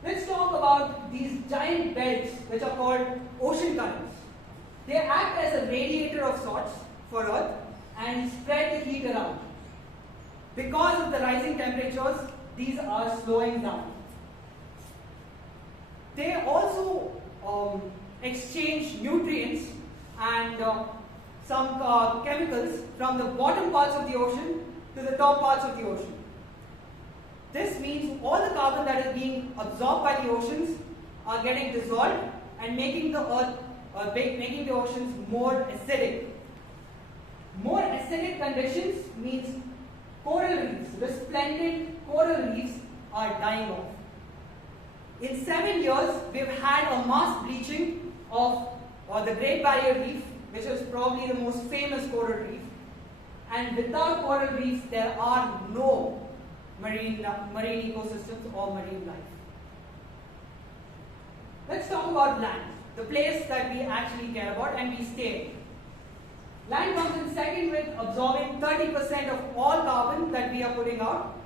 Let's talk about these giant belts which are called ocean currents. They act as a radiator of sorts for Earth and spread the heat around. Because of the rising temperatures, these are slowing down. They also exchange nutrients and some chemicals from the bottom parts of the ocean to the top parts of the ocean. This means all the carbon that is being absorbed by the oceans are getting dissolved and making the earth, making the oceans more acidic. More acidic conditions means coral reefs, resplendent coral reefs are dying off. In 7 years, we've had a mass bleaching of the Great Barrier Reef, which is probably the most famous coral reef. And without coral reefs, there are no marine ecosystems or marine life. Let's talk about land, the place that we actually care about and we stay in. Land comes in second with absorbing 30% of all carbon that we are putting out.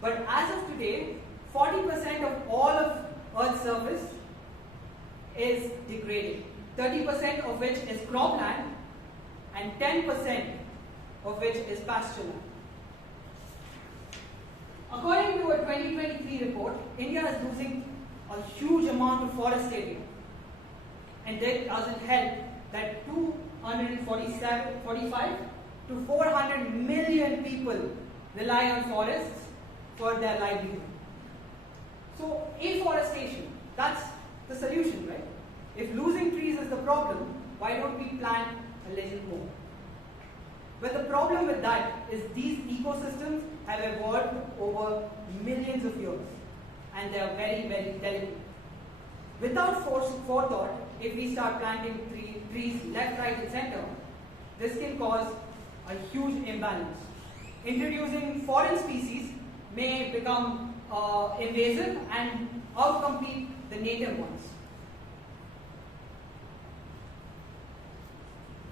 But as of today, 40% of all of Earth's surface is degraded. 30% of which is cropland and 10% of which is pasture land. According to a 2023 report, India is losing a huge amount of forest area. And that doesn't help that 245 to 400 million people rely on forests for their livelihood. So afforestation, that's the solution, right? If losing trees is the problem, why don't we plant a little more? But the problem with that is these ecosystems have evolved over millions of years and they are very, very delicate. Without forethought, if we start planting trees left, right and center, this can cause a huge imbalance. Introducing foreign species may become invasive and outcompete the native ones.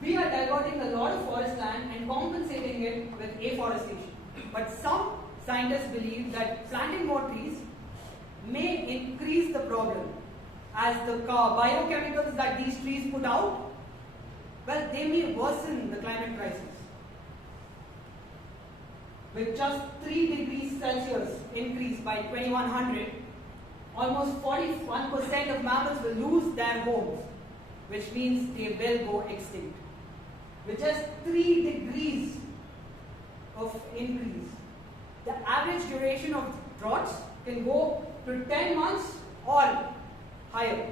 We are diverting a lot of forest land and compensating it with afforestation. But some scientists believe that planting more trees may increase the problem, as the biochemicals that these trees put out, well, they may worsen the climate crisis. With just 3 degrees Celsius increase by 2100, almost 41% of mammals will lose their homes, which means they will go extinct. With just 3 degrees of increase, the average duration of droughts can go to 10 months or higher.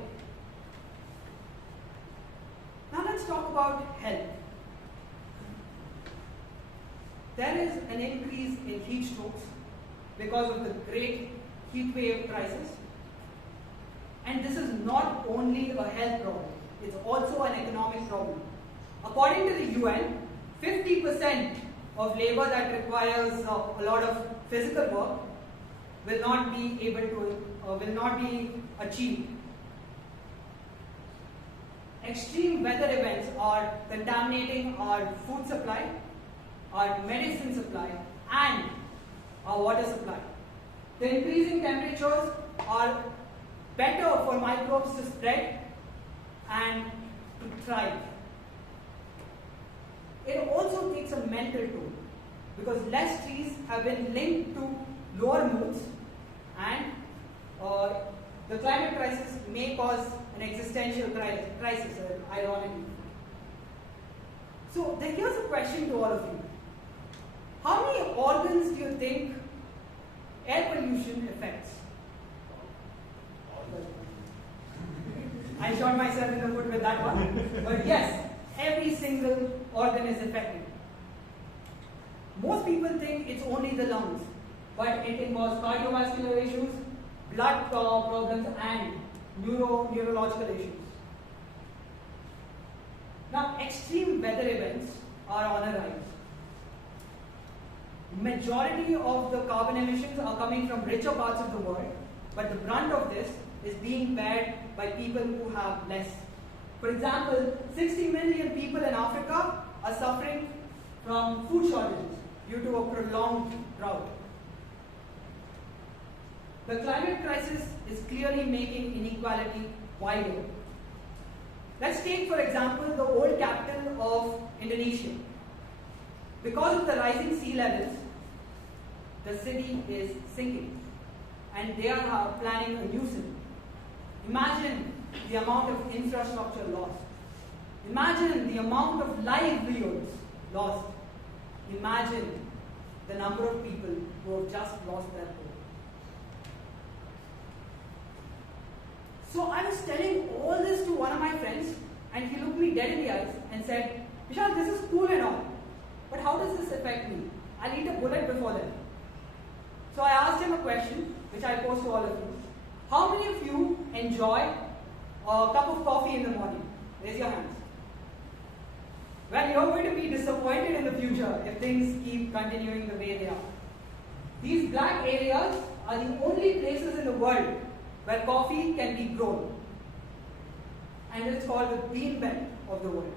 Now let's talk about health. There is an increase in heat strokes because of the great heat wave crisis. And this is not only a health problem, it's also an economic problem. According to the UN, 50% of labor that requires a lot of physical work will not be achieved. Extreme weather events are contaminating our food supply, our medicine supply, and our water supply. The increasing temperatures are better for microbes to spread and to thrive. It also takes a mental toll because less trees have been linked to lower moods and the climate crisis may cause an existential crisis, ironically. So here's a question to all of you. How many organs do you think air pollution affects? I shot myself in the foot with that one. But yes, every single organ is affected. Most people think it's only the lungs, but it involves cardiovascular issues, blood problems, and neurological issues. Now, extreme weather events are on a rise. Majority of the carbon emissions are coming from richer parts of the world, but the brunt of this is being borne by people who have less. For example, 60 million people in Africa are suffering from food shortages due to a prolonged drought. The climate crisis is clearly making inequality wider. Let's take, for example, the old capital of Indonesia. Because of the rising sea levels, the city is sinking, and they are planning a new city. Imagine the amount of infrastructure lost. Imagine the amount of livelihoods lost. Imagine the number of people who have just lost their home. So I was telling all this to one of my friends, and he looked me dead in the eyes and said, Vishal, this is cool and all, but how does this affect me? I'll eat a bullet before then. So I asked him a question, which I pose to all of you. How many of you enjoy a cup of coffee in the morning? Raise your hands. Well, you're going to be disappointed in the future if things keep continuing the way they are. These black areas are the only places in the world where coffee can be grown. And it's called the bean belt of the world.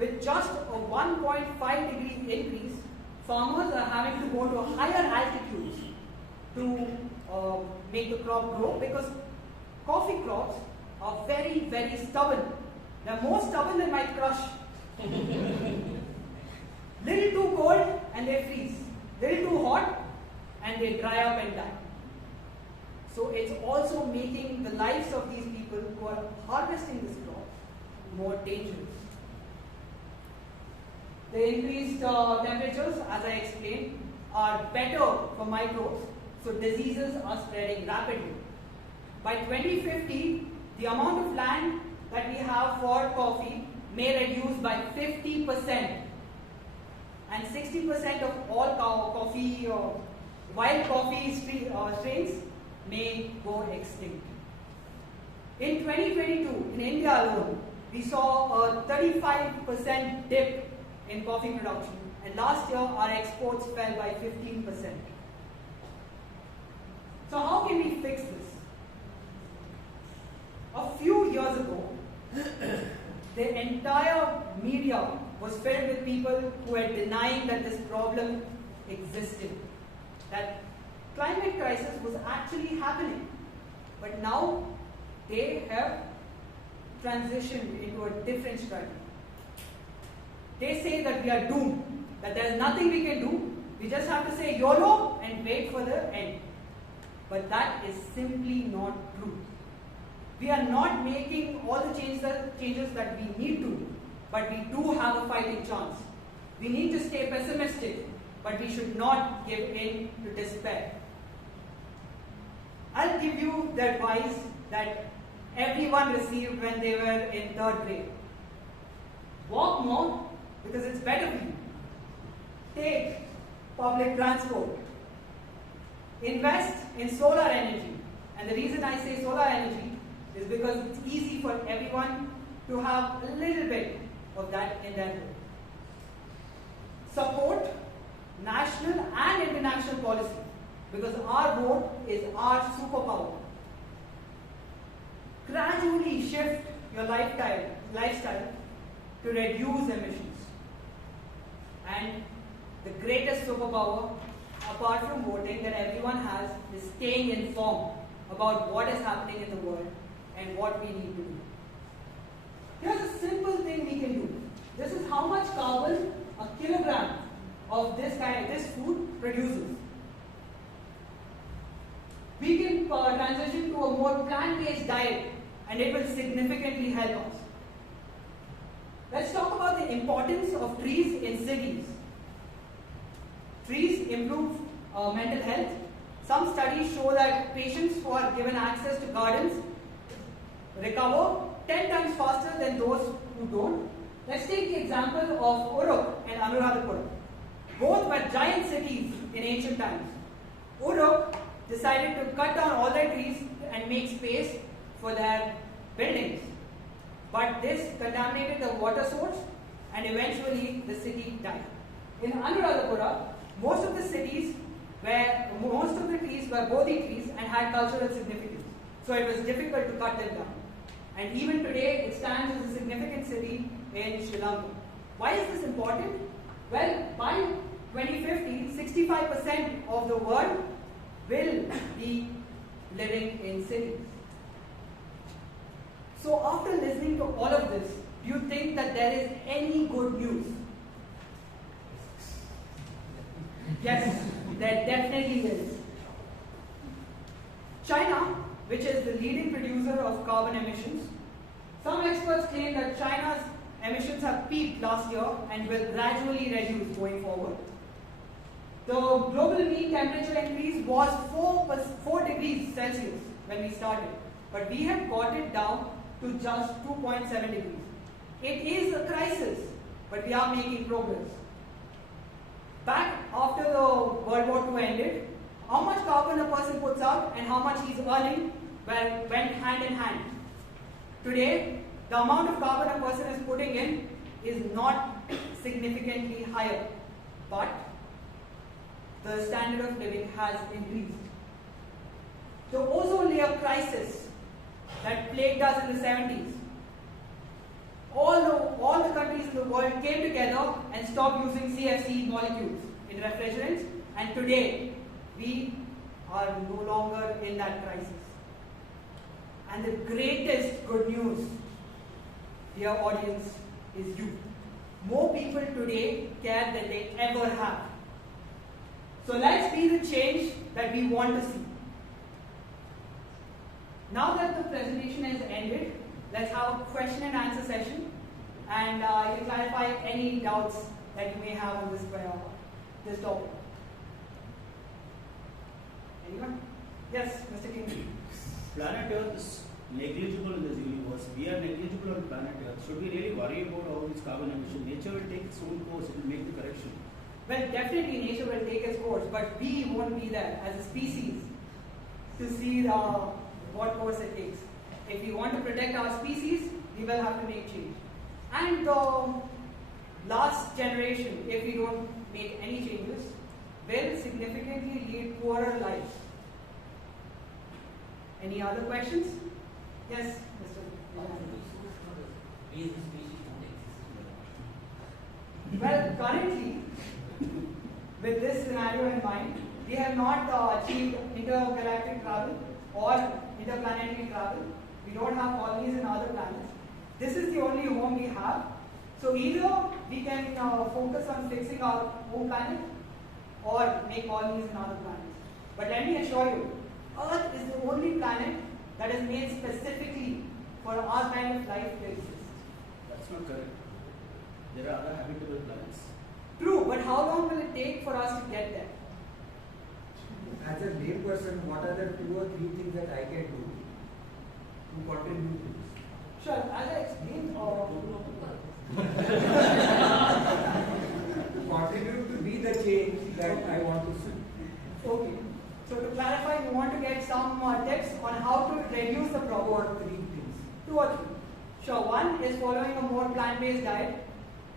With just a 1.5 degree increase, farmers are having to go to higher altitudes to make the crop grow, because coffee crops are very, very stubborn. They're more stubborn than my crush. Little too cold and they freeze. Little too hot and they dry up and die. So it's also making the lives of these people who are harvesting this crop more dangerous. The increased temperatures, as I explained, are better for microbes, so diseases are spreading rapidly. By 2050, the amount of land that we have for coffee may reduce by 50%, and 60% of all coffee, wild coffee strains may go extinct. In 2022, in India alone, we saw a 35% dip in coffee production, and last year our exports fell by 15%. So how can we fix this? A few years ago, the entire media was filled with people who were denying that this problem existed, that climate crisis was actually happening. But now they have transitioned into a different strategy. They say that we are doomed, that there is nothing we can do, we just have to say YOLO and wait for the end. But that is simply not true. We are not making all the changes that we need to, but we do have a fighting chance. We need to stay pessimistic, but we should not give in to despair. I'll give you the advice that everyone received when they were in 3rd grade. Walk more because it's better for you. Take public transport. Invest in solar energy. And the reason I say solar energy is because it's easy for everyone to have a little bit of that in their home. Support national and international policy, because our vote is our superpower. Gradually shift your lifestyle to reduce emissions. And the greatest superpower, apart from voting, that everyone has is staying informed about what is happening in the world and what we need to do. Here's a simple thing we can do. This is how much carbon a kilogram of this food produces. We can transition to a more plant-based diet, and it will significantly help us. Let's talk about the importance of trees in cities. Trees improve mental health. Some studies show that patients who are given access to gardens recover 10 times faster than those who don't. Let's take the example of Uruk and Anuradhapura. Both were giant cities in ancient times. Uruk decided to cut down all their trees and make space for their buildings. But this contaminated the water source and eventually the city died. In Anuradhapura, most of the trees were Bodhi trees and had cultural significance. So it was difficult to cut them down. And even today, it stands as a significant city in Sri Lanka. Why is this important? Well, by 2050, 65% of the world will be living in cities. So after listening to all of this, do you think that there is any good news? Yes, there definitely is. China, which is the leading producer of carbon emissions, some experts claim that China's emissions have peaked last year and will gradually reduce going forward. The global mean temperature increase was 4 degrees Celsius when we started, but we have got it down to just 2.7 degrees. It is a crisis, but we are making progress. Back after the World War II ended, how much carbon a person puts out and how much he's earning went hand in hand. Today, the amount of carbon a person is putting in is not significantly higher, but the standard of living has increased. The ozone layer crisis that plagued us in the 70s, all the countries in the world came together and stopped using CFC molecules in refrigerants, and today we are no longer in that crisis. And the greatest good news, dear audience, is you. More people today care than they ever have. So let's be the change that we want to see. Now that the presentation has ended, let's have a question and answer session, and you can clarify any doubts that you may have on this topic. Anyone? Yes, Mr. King. Planet Earth is negligible in this universe. We are negligible on planet Earth. Should we really worry about all this carbon emission? Nature will take its own course. It will make the correction. Well, definitely nature will take its course, but we won't be there as a species to see what course it takes. If we want to protect our species, we will have to make change. And the last generation, if we don't make any changes, will significantly lead poorer lives. Any other questions? Yes, Mr. Well, currently, with this scenario in mind, we have not achieved intergalactic travel or interplanetary travel. We don't have colonies in other planets. This is the only home we have. So either we can focus on fixing our home planet or make colonies in other planets. But let me assure you, Earth is the only planet that is made specifically for our kind of life to exist. That's not correct. There are other habitable planets. True, but how long will it take for us to get there? As a lay person, what are the 2 or 3 things that I can do to contribute to this? Sure, as I explained, to contribute to be the change that I want to see. Okay. So to clarify, you want to get some tips on how to reduce the problem. 2 or 3 things. 2 or 3. Sure. 1 is following a more plant-based diet.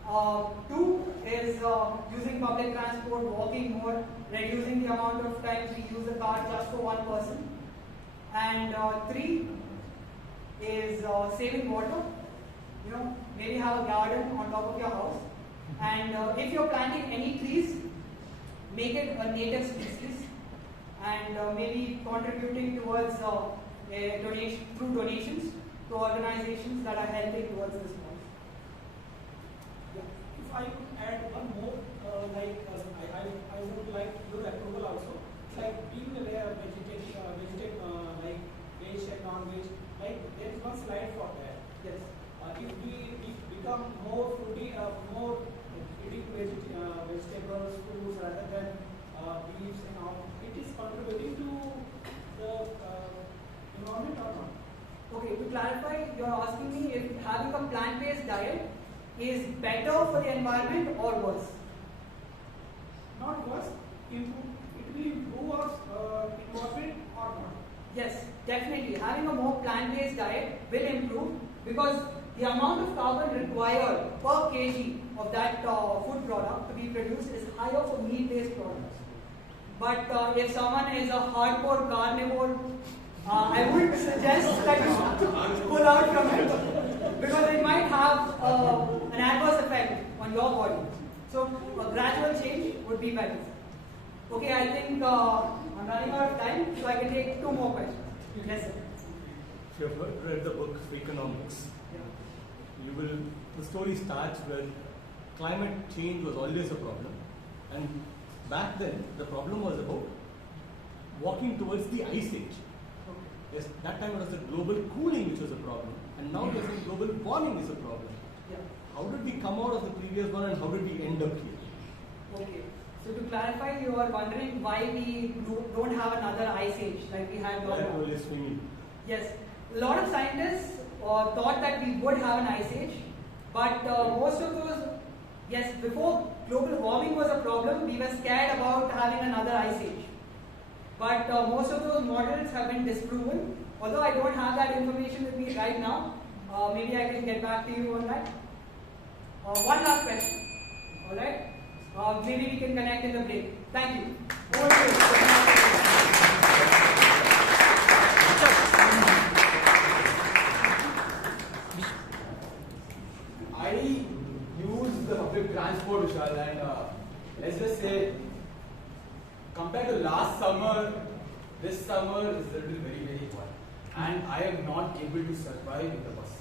2 is using public transport, walking more, reducing the amount of times we use a car just for one person. And 3 is saving water. Maybe have a garden on top of your house. And if you're planting any trees, make it a native species. And maybe contributing towards through donations to organizations that are helping towards this cause. Yeah. If I could add one more, I would like your approval also. Like being aware of like veg is better for the environment or worse? Not worse, improve. It will improve our environment or not? Yes, definitely. Having a more plant-based diet will improve because the amount of carbon required per kg of that food product to be produced is higher for meat-based products. But if someone is a hardcore carnivore, I would suggest that you pull out from it because it might have an adverse effect on your body. So a gradual change would be better. Okay, I think I'm running out of time, so I can take 2 more questions. Yes, sir. If you have read the book Economics, the story starts where climate change was always a problem, and back then the problem was about walking towards the ice age. Yes, that time it was the global cooling which was a problem, and now we are saying global warming is a problem. How did we come out of the previous one, and how did we end up here? Okay. So to clarify, you are wondering why we don't have another ice age like we had before. Yes. A lot of scientists thought that we would have an ice age, but most of those, yes, before global warming was a problem, we were scared about having another ice age. But most of those models have been disproven. Although I don't have that information with me right now, maybe I can get back to you on that. One last question. All right. Maybe we can connect in the break. Thank you. Over to you. I use the public transport, Vishal, and let's just say, compared to last summer, this summer is a little very, very hot, and I am not able to survive with the bus.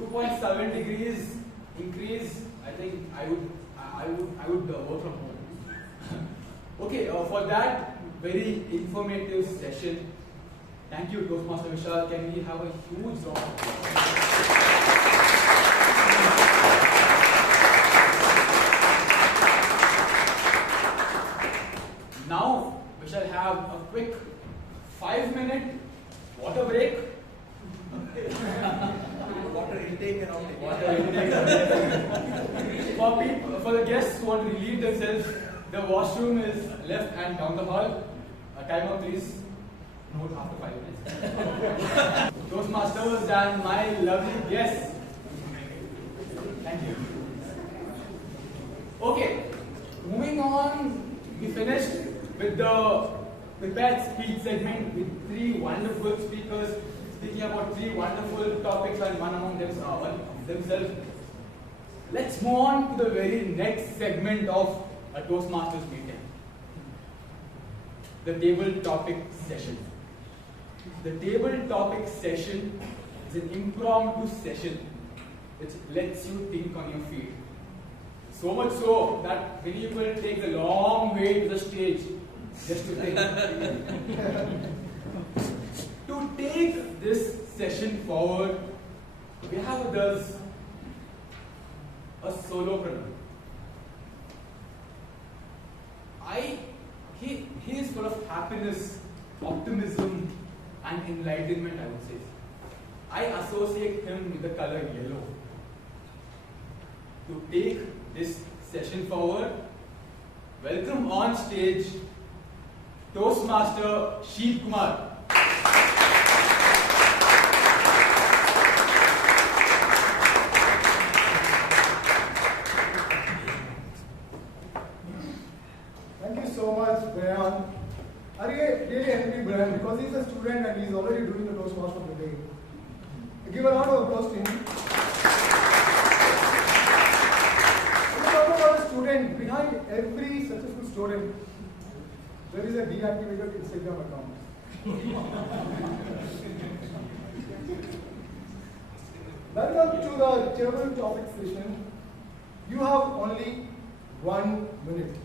2.7 degrees increase. I think I would work from home. Okay, for that very informative session, thank you, Toastmaster Vishal. Can we have a huge round of applause? Now we shall have a quick 5-minute water break. Water intake and outtake. Water intake. For the guests who want to relieve themselves, the washroom is left and down the hall. Timer, please. Note after 5 minutes. Toastmasters and my lovely guests. Thank you. Okay, moving on. We finished with the prepared speech segment with 3 wonderful speakers speaking about 3 wonderful topics and one among themselves. Let's move on to the very next segment of a Toastmasters meeting. The table topic session. The table topic session is an impromptu session which lets you think on your feet. So much so that many people take the long way to the stage just to think. To take this session forward, we have with us a solopreneur. He is full of happiness, optimism, and enlightenment, I would say. I associate him with the color yellow. To take this session forward, welcome on stage Toastmaster Sheeb Kumar. Thank you so much, Bryan. I really envy Bryan because he's a student and he's already doing the Toastmaster today. Give a round of applause to him. Student, behind every successful student, there is a deactivated Instagram account. Welcome to the table topic session. You have only 1 minute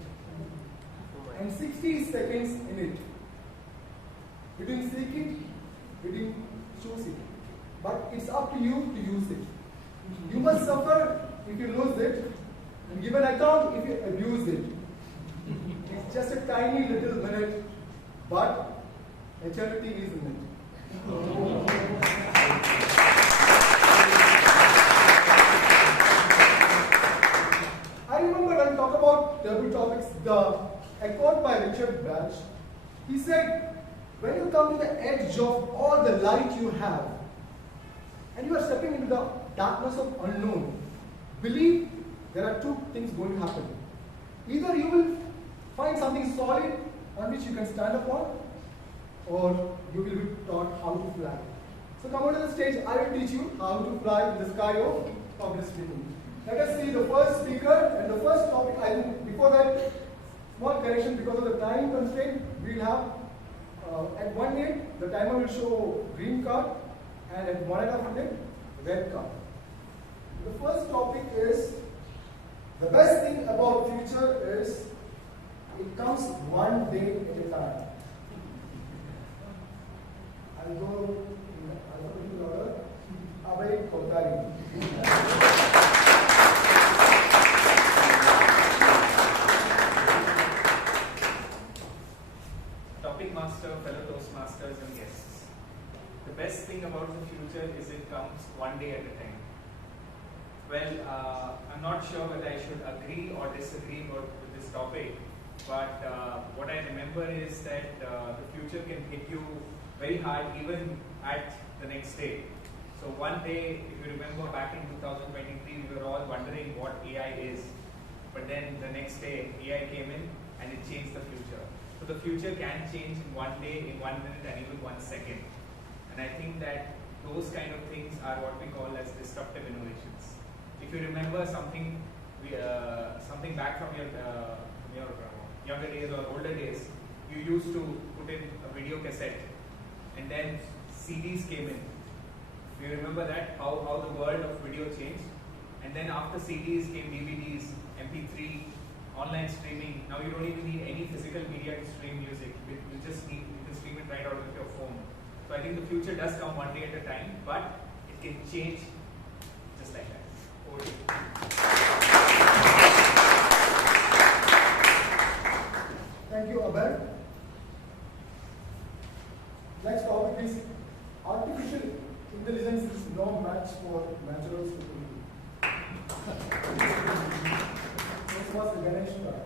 and 60 seconds in it. You didn't seek it, you didn't choose it, but it's up to you to use it. You must suffer if you lose it, and give an account if you abuse it. It's just a tiny little minute, but eternity is in it. table topics, the quote by Richard Bach. He said, when you come to the edge of all the light you have, and you are stepping into the darkness of unknown, believe there are two things going to happen. Either you will find something solid on which you can stand upon, or you will be taught how to fly. So come on to the stage, I will teach you how to fly in the sky of public speaking. Let us see the first speaker and the first topic. I think before that, small correction because of the time constraint. We'll have at 1 minute the timer will show green card, and at 1.5 minutes red card. The first topic is the best thing about future is it comes one day at a time. I'll go in order. Amrit Kothari. Topic master, fellow Toastmasters and guests. The best thing about the future is it comes one day at a time. Well, I'm not sure whether I should agree or disagree with this topic, but what I remember is that the future can hit you very hard even at the next day. So one day, if you remember back in 2023, we were all wondering what AI is. But then the next day, AI came in and it changed the future. So the future can change in 1 day, in 1 minute, and even 1 second. And I think that those kind of things are what we call as disruptive innovations. If you remember something, something back from your younger days or older days, you used to put in a video cassette, and then CDs came in. Do you remember that? How the world of video changed? And then after CDs came DVDs, MP3, online streaming. Now you don't even need any physical media to stream music. You can stream it right out of your phone. So I think the future does come one day at a time, but it can change just like that. Over to you. Thank you, Abhay. Next topic is artificial intelligence is no match for natural stupidity. This was the Ganesh card.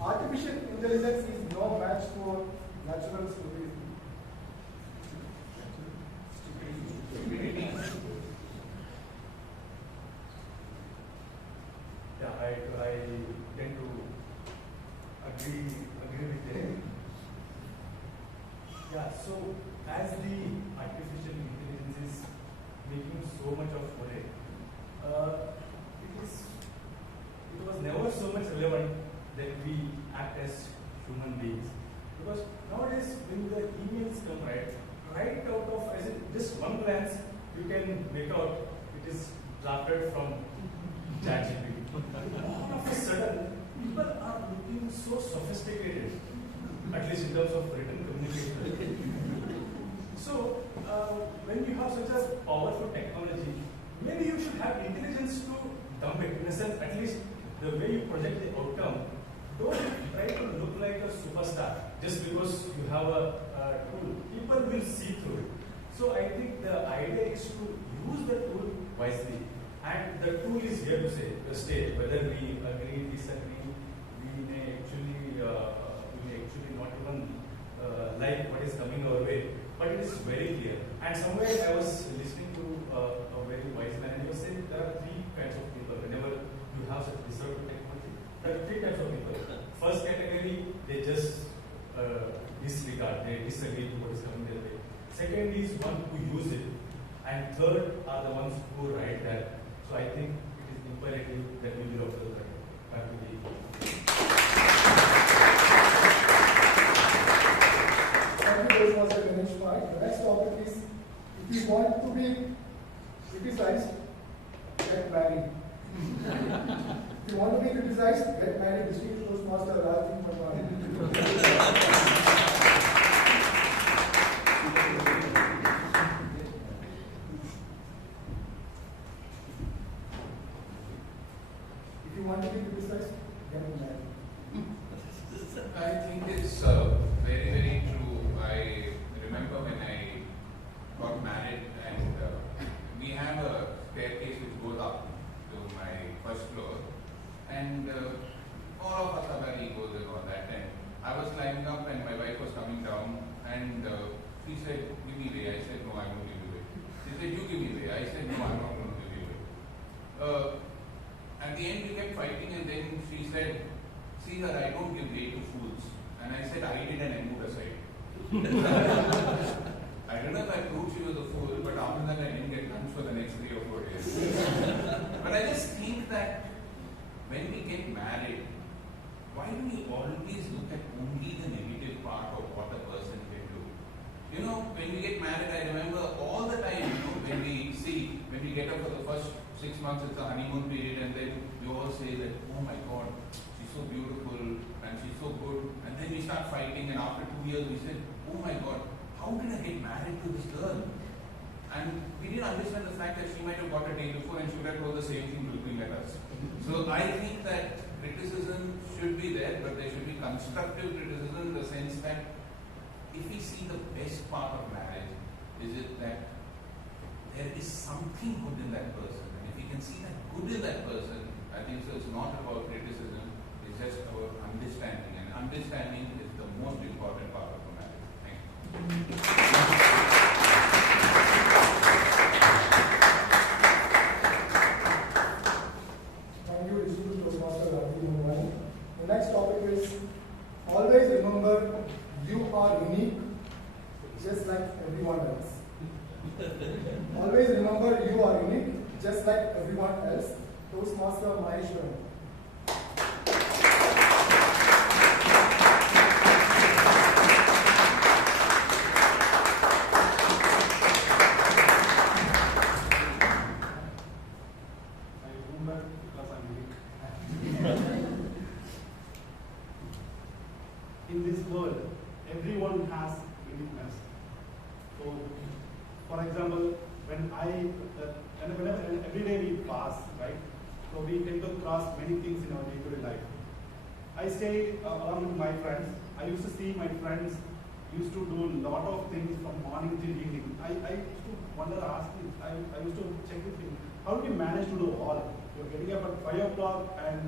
Artificial intelligence is no match for natural stupidity. Yeah, I tend to agree with them. Yeah, so as the artificial intelligence is making so much of foray, it was never so much relevant that we act as human beings. Because nowadays when the emails come right out of, as in just one glance, you can make out it is drafted from ChatGPT. All of a sudden, people are looking so sophisticated, at least in terms of written communication. So, when you have such a powerful technology, maybe you should have intelligence to dump it. In a sense, at least the way you project the outcome, don't try to look like a superstar just because you have a tool. People will see through it. So I think the idea is to use the tool wisely. And the tool is here to stay. Whether we agree, disagree, we may actually not even like what is coming our way. But it is very clear. And somewhere I was listening to a very wise man, and he was saying there are 3 kinds of people. Whenever you have such disruptive technology, there are 3 types of people. First category, they just disregard, they disagree with what is coming their way. Second is one who use it. And third are the ones who write that. So I think it is imperative that we will observe that. Back to the Thank you, this was a Ganesh part. The next topic is, if you want to be criticized, get married. If you want to be criticized, get married. Distinguished Toastmaster Rajin Kumar. If you want to be criticized, get married. I think it's very, very true. I remember when I got married and we have a staircase first floor, and all of us have our egos and all that. And I was climbing up, and my wife was coming down, and she said, "Give me way." I said, "No, I won't give you way." She said, "You give me way." I said, "No, I'm not going to give you way." At the end, we kept fighting, and then she said, "See her, I don't give way to fools." And I said, "I did," and I moved aside. I don't know if I proved she was a fool, but after that I didn't get lunch for the next 3 or 4 days. But I just think that when we get married, why do we always look at only the negative part of what a person can do? You know, when we get married, I remember all the time, you know, when we get up for the first 6 months, it's a honeymoon period, and then we all say that, "Oh my God, she's so beautiful and she's so good." And then we start fighting, and after 2 years we said, "Oh my God, how did I get married to this girl?" And we didn't understand the fact that she might have got a day before and she would have told the same thing looking at us. So I think that criticism should be there, but there should be constructive criticism in the sense that if we see the best part of marriage, is it that there is something good in that person. And if we can see that good in that person, I think so it's not about criticism, it's just about understanding. And understanding is the most important part of a marriage. Thank you. Thank you, Distinguished Toastmaster Rannorey. The next topic is always remember you are unique, just like everyone else. Always remember you are unique, just like everyone else. Toastmaster Maheshwaran. In this world, everyone has uniqueness. So, for example, whenever every day we pass, right? So we tend to cross many things in our day-to-day life. I stay along with my friends. I used to see my friends used to do a lot of things from morning till evening. I used to wonder, I used to check with him, how do you manage to do all? You're getting up at 5 o'clock and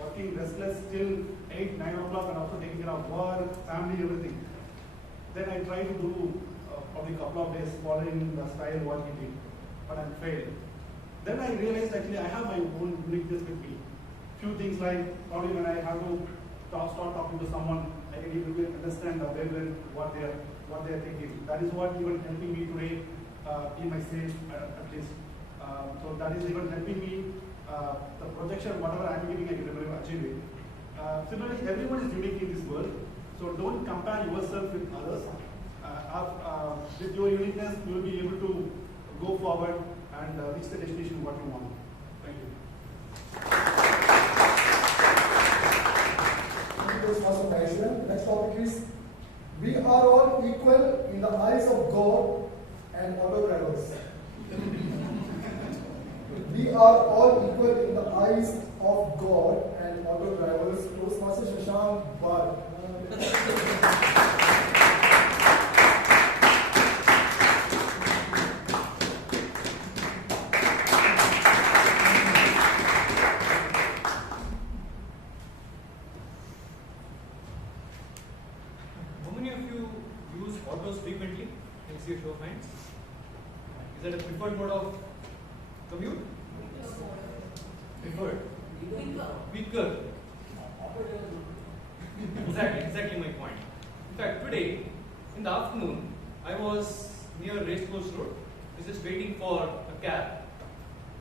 working restless till 8, 9 o'clock and also taking care of work, family, everything. Then I try to do probably a couple of days following the style what he did, but I failed. Then I realized actually I have my own uniqueness with me. Few things like probably when I have to start talking to someone, I can even understand very well what they are thinking. That is what even helping me today in my sales at least. So that is even helping me. The projection, whatever I am giving, I can achieve it. Similarly, everyone is unique in this world. So don't compare yourself with others. With your uniqueness, you will be able to go forward and reach the destination what you want. Thank you. Thank you, Toastmaster Maheshwaran. Next topic is we are all equal in the eyes of God and auto drivers. We are all equal in the eyes of God and auto drivers. Toastmaster Shashank Bar. How many of you use autos frequently? Can you see a show of hands? Is that a preferred mode of commute? Preferred. Weaker. Exactly my point. In fact, today, in the afternoon, I was near Racecourse Road, just waiting for a cab.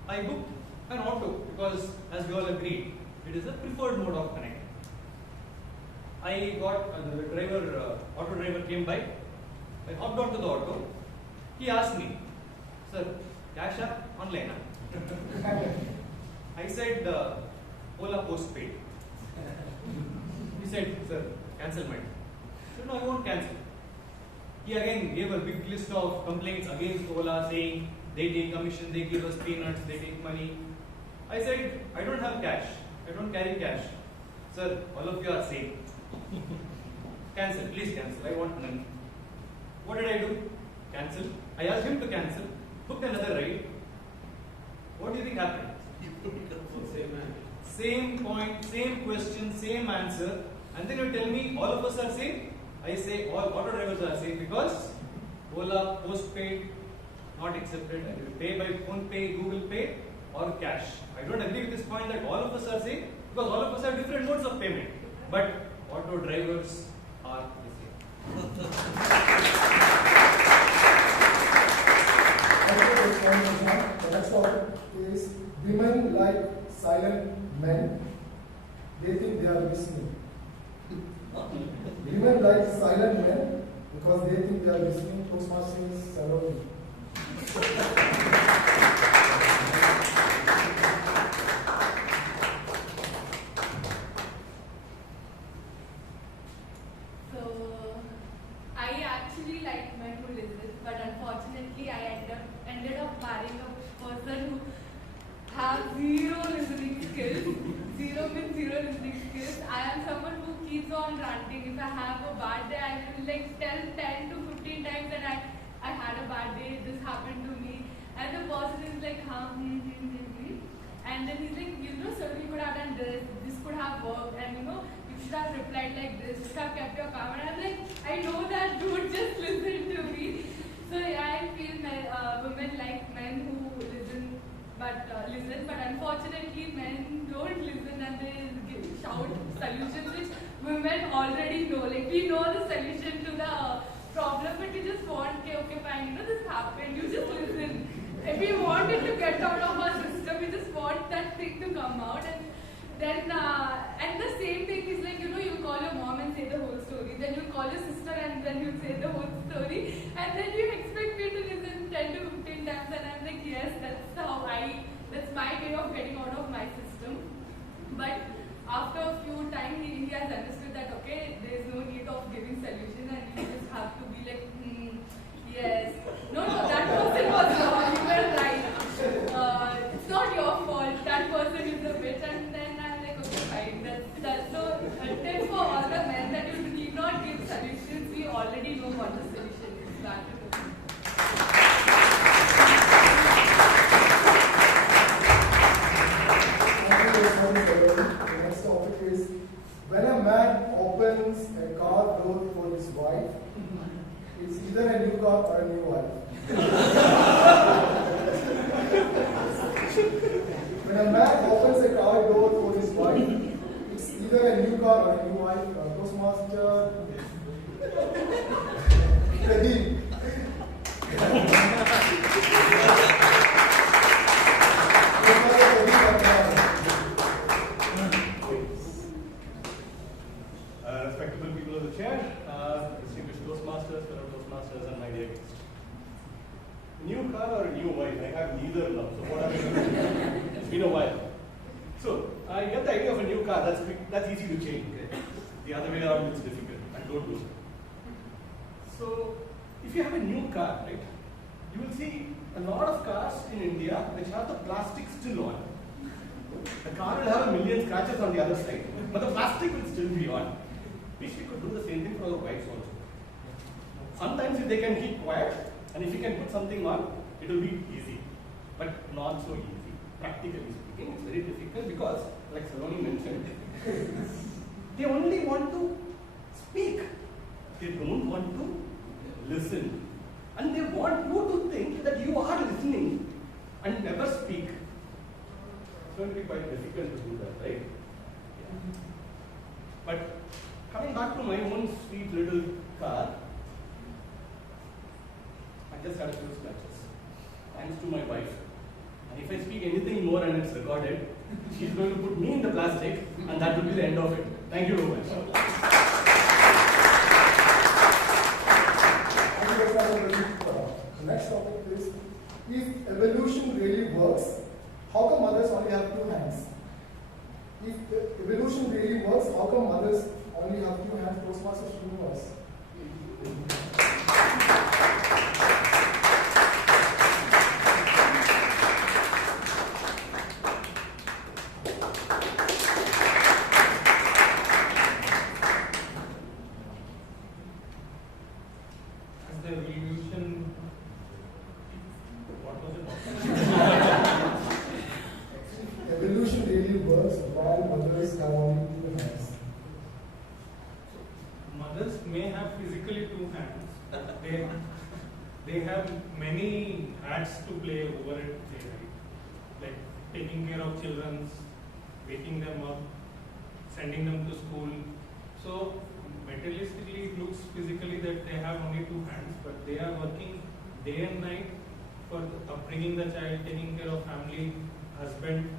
I booked an auto because, as we all agreed, it is a preferred mode of connect. I got the auto driver came by. I hopped onto the auto. He asked me, "Sir, cash or online?" I said, "Ola postpaid." He said, "Sir, cancel mine." I said, "No, I won't cancel." He again gave a big list of complaints against Ola, saying they take commission, they give us peanuts, they take money. I said, "I don't have cash. I don't carry cash." "Sir, all of you are same. Cancel, please cancel. I want money." What did I do? Cancel. I asked him to cancel. Booked another ride. What do you think happened? same point, same question, same answer, and then you tell me all of us are same? I say all auto drivers are same because Ola postpaid not accepted, and you pay by phone pay, Google Pay or cash. I don't agree with this point that all of us are same because all of us have different modes of payment, but auto drivers are the same. The next topic is women like silent men. They think they are listening. Women like silent men because they think they are listening. Toastmasters surround me. So, I actually like men who listen, but unfortunately, I ended up marrying a person who have zero listening skills. Zero means zero listening skills. I am someone who keeps on ranting. If I have a bad day, I will like tell 10 to 15 times that I had a bad day, this happened to me. And the person is like, and then he's like, sir, you could have done this could have worked, and you should have replied like this, you should have kept your calm. And I'm like, I know that, dude, just listen to me. So yeah, I feel women like men who listen, but unfortunately men don't listen and they shout solutions which women already know. Like we know the solution to the problem, but we just want, okay, fine, this happened, you just listen. If we want it to get out of our system, we just want that thing to come out. And then, and the same thing is like, you call your mom and say the whole story, then you call your sister and then you say the whole story, and then you expect me to listen 10 to 15 times, and I'm like, yes, that's my way of getting out of my system. But after a few times, he has understood that, okay, there is no need of giving solution, and you just have to be like, yes. No, that person was wrong, you were right. It's not your fault, that person is a bitch. And then I'm like, okay, fine. That's so tip for all the men that you need not give solutions. We already know what the solution is. That is okay. The next topic is when a man opens a car door for his wife, it's either a new car or a new wife. When a man opens a car door for his wife, it's either a new car or a new wife. Toastmaster Pethi. Respectable people of the chair, distinguished Toastmasters, fellow Toastmasters, and my dear guest. New car or new wife? I have neither now. So what have I done? It's been a while. So I get the idea of a new car. That's easy to change. Okay? The other way around is difficult. And don't do so. So if you have a new car, right, you will see a lot of cars in India which have the plastic still on. The car will have a million scratches on the other side, but the plastic will still be on. Wish we could do the same thing for our wives also. Sometimes if they can keep quiet, and if you can put something on, it will be easy, but not so easy. Practically speaking, it's very difficult because, like Saloni mentioned, they only want to speak. They don't want to listen. And they want you to think that you are listening and never speak. It's going to be quite difficult to do that, right? Yeah. But coming back to my own sweet little car, I just had a few scratches. Thanks to my wife. And if I speak anything more and it's recorded, she's going to put me in the plastic, and that will be the end of it. Thank you very much. The next topic is, if evolution really works, how come mothers only have 2 hands? If evolution really works, how come mothers only have 2 hands? Toastmasters universe. Evolution really works. they have many hats to play over it there, right? Like taking care of children, waking them up, sending them to school. So materialistically it looks physically that they have only two hands, but they are working day and night for upbringing the child, taking care of family, husband,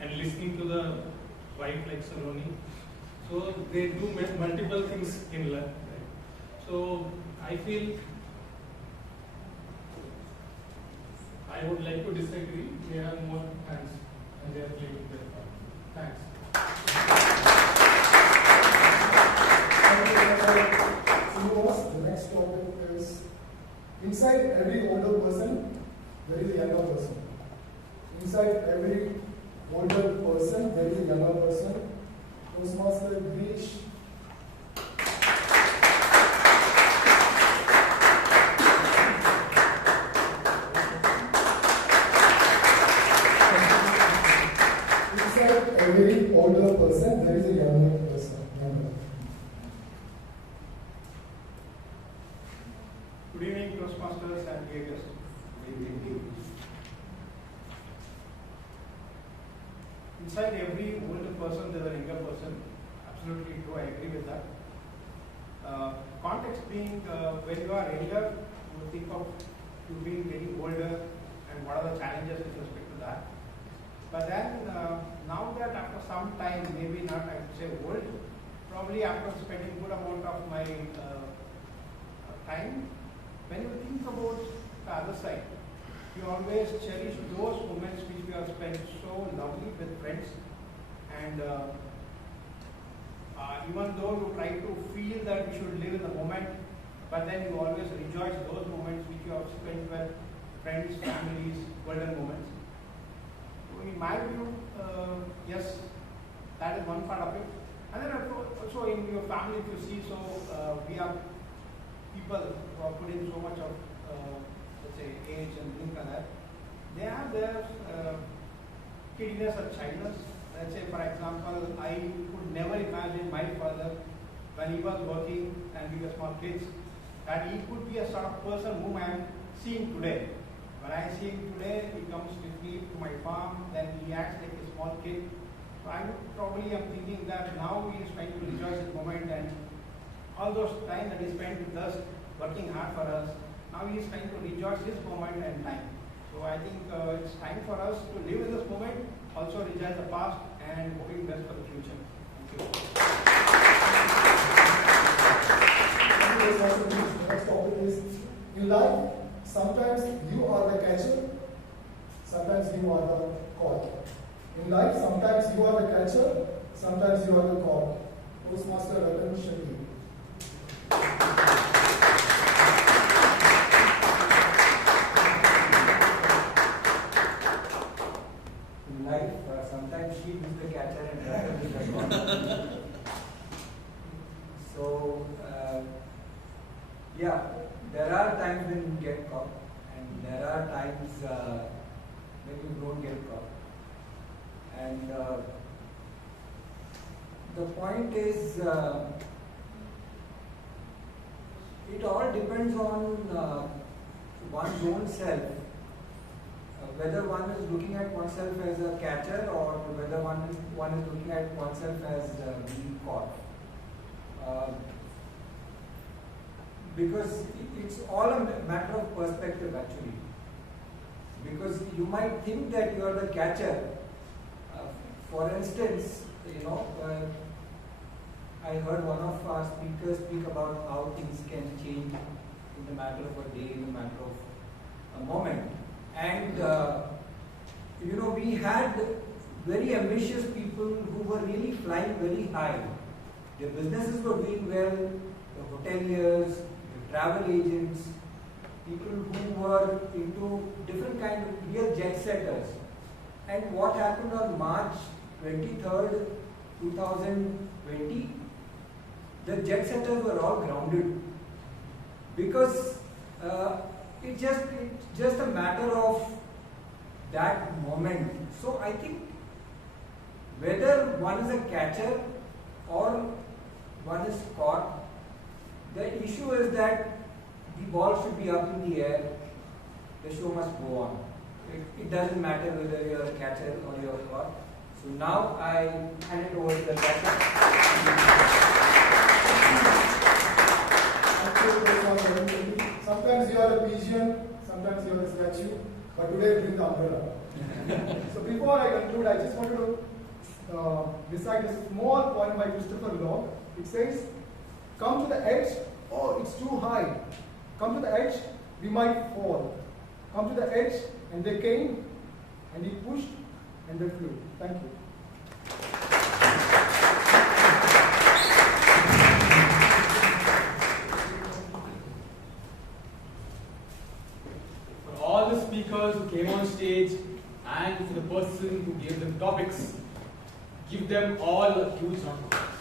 and listening to the wife like Saloni. So they do multiple things in life. Right? So I feel I would like to disagree. They have more hands and they are playing their part. Thanks. So the next topic is, inside every older person, there is a younger person. Inside every older person, there is a younger person. Toastmaster Grish. Inside every older person, there is a younger person. Good evening, Toastmasters and dear guests. Inside every older person, there is a younger person. Absolutely true, I agree with that. Context being, when you are younger, you think of you being getting older and what are the challenges with respect to that. But then, now that after some time, maybe not I would say old, probably after spending good amount of my time, when you think about the other side, you always cherish those moments which we have spent so lovely with friends, and even though you try to feel that you should live in the moment, but then you always rejoice those moments which you have spent with friends, families, golden moments. So in my view, yes, that is one part of it. And then also in your family, if you see, so we have people who have put in so much of let's say age and things like that. They have their kiddiness or childness. Let's say, for example, I could never imagine my father when he was working and we were small kids, that he could be a sort of person whom I am seeing today. When I see him today, he comes with me to my farm, then he acts like a small kid. So I would probably am thinking that now he is trying to rejoice this moment, and all those time that he spent with us, working hard for us, now he is trying to rejoice his moment and time. So I think it's time for us to live in this moment, also rejoice the past and hoping best for the future. Thank you. The next topic is, in life, sometimes you are the catcher, sometimes you are the caught. In life, sometimes you are the catcher, sometimes you are the caught. Toastmaster Sheeb. In life, sometimes Sheeb is the catcher and Ratan is the caught. So, yeah, there are times when you get caught, and there are times when you don't get caught. And the point is, it all depends on one's own self, whether one is looking at oneself as a catcher or whether one is looking at oneself as being caught. Because it's all a matter of perspective actually. Because you might think that you are the catcher. For instance, I heard one of our speakers speak about how things can change in the matter of a day, in the matter of a moment. And we had very ambitious people who were really flying very high. Their businesses were doing well, the hoteliers, the travel agents, people who were into different kind of real jet setters. And what happened on March 23rd, 2020, the jet setters were all grounded because it's just a matter of that moment. So I think whether one is a catcher or one is caught, the issue is that the ball should be up in the air, the show must go on. It doesn't matter whether you're a catcher or you're a what. So now I hand it over to the catcher. Sometimes you are a pigeon, sometimes you are a statue, but today you bring the umbrella. So before I conclude, I just wanted to recite a small poem by Christopher Law. It says, "Come to the edge, oh it's too high. Come to the edge, we might fall. Come to the edge, and they came, and he pushed, and they flew." Thank you. For all the speakers who came on stage and for the person who gave them topics, give them all a huge round of applause.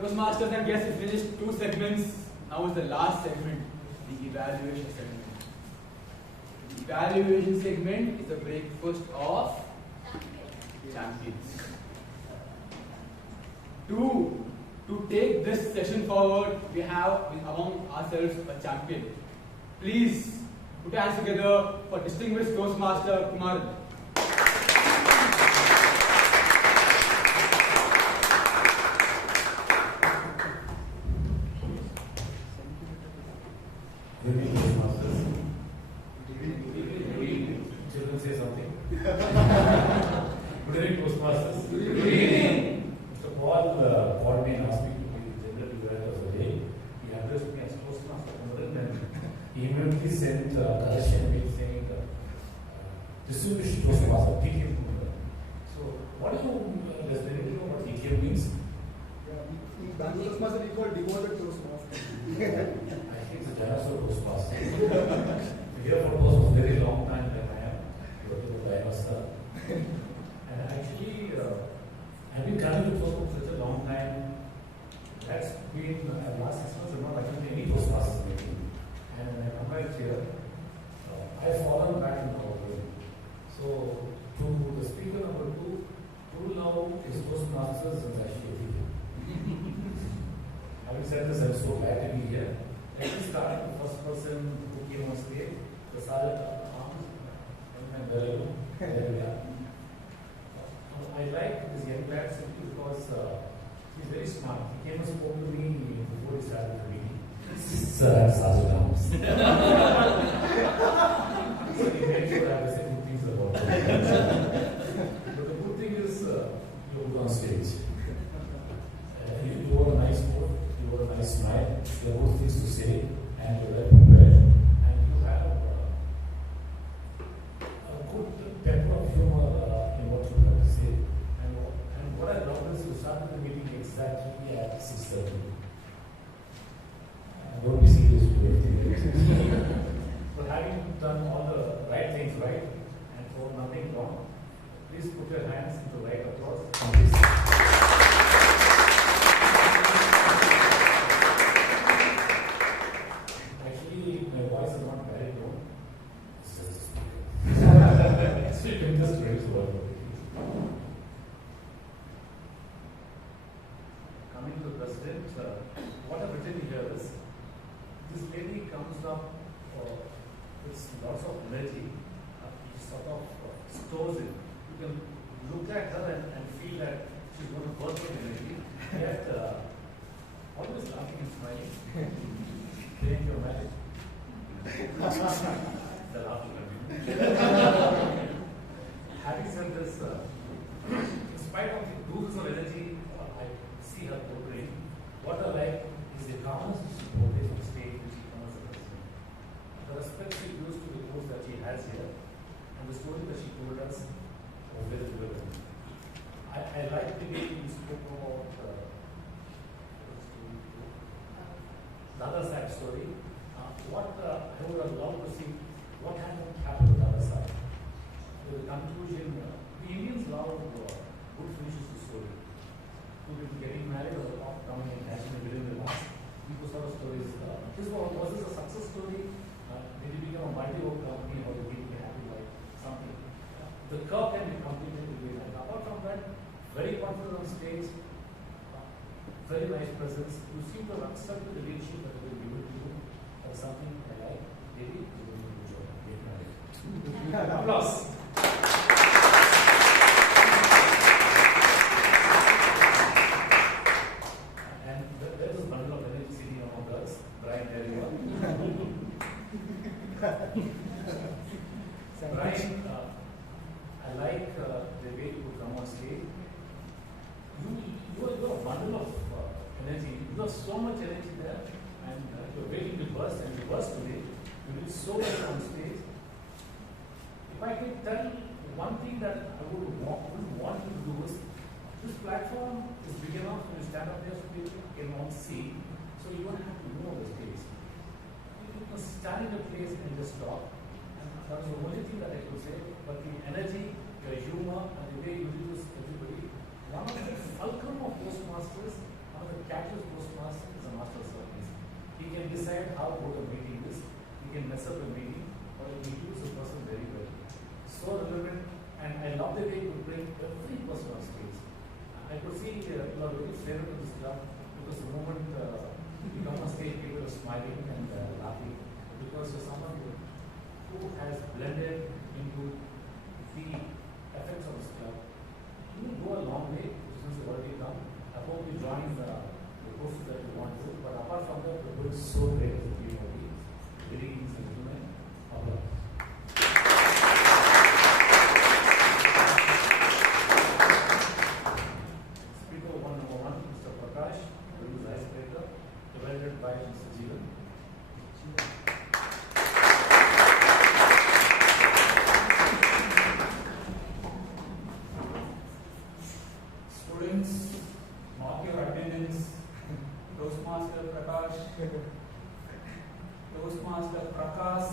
Toastmasters and guests, we finished 2 segments. Now is the last segment, the evaluation segment. The evaluation segment is the breakfast of champions. To take this session forward, we have among ourselves a champion. Please put your hands together for distinguished Toastmaster Kumaran. Good evening, Toastmasters. Good evening. Children say something. Good evening, Toastmasters. Good evening. Mr. Paul called me and asked me to be the general director of the day. He addressed me as Toastmaster Kumaran and he immediately sent a correction mail saying, distinguished Toastmaster, TTM Kumaran. So, what do you, does anybody know what TTM means? In Bangalore Toastmasters, we call devoted Toastmaster. I think it's a dinosaur Toastmaster. Here for was a very long time that I am working with dinosaur. And actually, I've been coming to Toastmasters for such a long time. That's been, last 6 months, I've not attended any Toastmasters meeting. And when I come back here, I've fallen back in Kaur. So, to the speaker number 2, who now is Toastmasters and actually having said this, I'm so glad to be here. Let me start with the first person who came on stage, the Sergeant Arms, and Varun. There we are. I like this young lad simply because he's very smart. He came and spoke to me before he started the meeting. Sir, I'm Sergeant Arms. So he made sure I was saying good things about him. But the good thing is, you're good on stage. You wore a nice coat, you wore a nice smile, you have good things to say, and you're well prepared, and you have a good pepper of humor in what you have to say. And what I love is you started the meeting exactly at 6:30. Don't be serious to everything. But having done all the right things right and for nothing wrong, please put your hands in the right applause. Actually, my voice is not very low. It's just a speaker. So you can just raise the volume. Coming to the president, what I've written here is, this lady comes up with lots of energy. She sort of stores it. You can look at her and feel that she's going to burst with energy. Yet, always laughing and smiling. Playing your magic. The laughing continues. Having said this, in spite of the boosts of energy, I see her portraying. What I like is the calmness she portrays on stage when she comes as a president. The respect she gives to the course that she has here, and the story that she told us was very good. I like the way you spoke about the other side story. What I would have loved to see what happened to the other side. The conclusion, the Indians love good finishes to story. People getting married or coming and cashing a billion remarks. People sort of stories. Was this a success story? Did it become a multi-work company or did it be happy like something? The curve can be completed with it. And apart from that, very confident on stage, very nice presence. You seem to have accepted the leadership that will be given to you. That's something I like. Maybe you will do a job. Get married. Applause. And there is a bundle of energy sitting among us. Bryan, there you are. Bryan, I like the way you come on stage. You are a bundle of energy. You have so much energy there, and you're waiting to burst, and you burst today. You did so much on stage. If I could tell one thing that I would want you to do is, this platform is big enough when you stand up there so people cannot see, so you don't have to move on the stage. You can stand in a place and just talk, and that was the only thing that I could say. But the energy, your humor, and the way you introduce everybody, one of the fulcrum of Toastmasters, one of the catches Toastmasters is a master service. He can decide how good a meeting is, he can mess up a meeting, or he can use a person very well. So relevant, and I love the way you bring every person on stage. I could see you are very favorite to this club because the moment you come on stage, people are smiling and laughing because you're someone who has blended into the effects of this club. You will go a long way since you've already come. I hope you join the courses that you want to, but apart from that, the work is so great as a team of you. Ladies and gentlemen, applause. Speaker one, number one, Mr. Prakarsh, who is icebreaker, divided by Mr. Jeevan. Students, mark your attendance. Toastmaster Prakarsh. Toastmaster Prakarsh.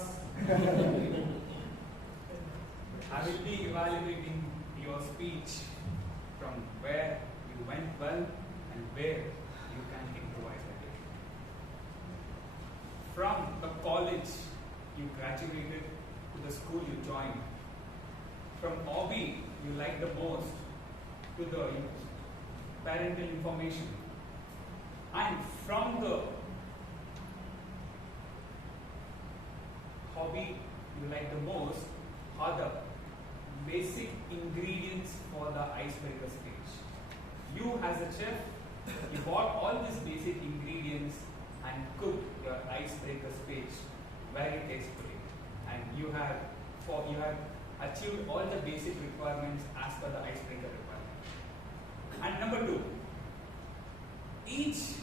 I will be evaluating your speech from where you went well and where you can improvise a bit. From the college you graduated to the school you joined. From hobby you like the most to the parental information, and from the hobby you like the most are the basic ingredients for the icebreaker speech. You as a chef, you bought all these basic ingredients and cooked your icebreaker speech very tastefully, and you have achieved all the basic requirements as per the icebreaker requirement. And number two, each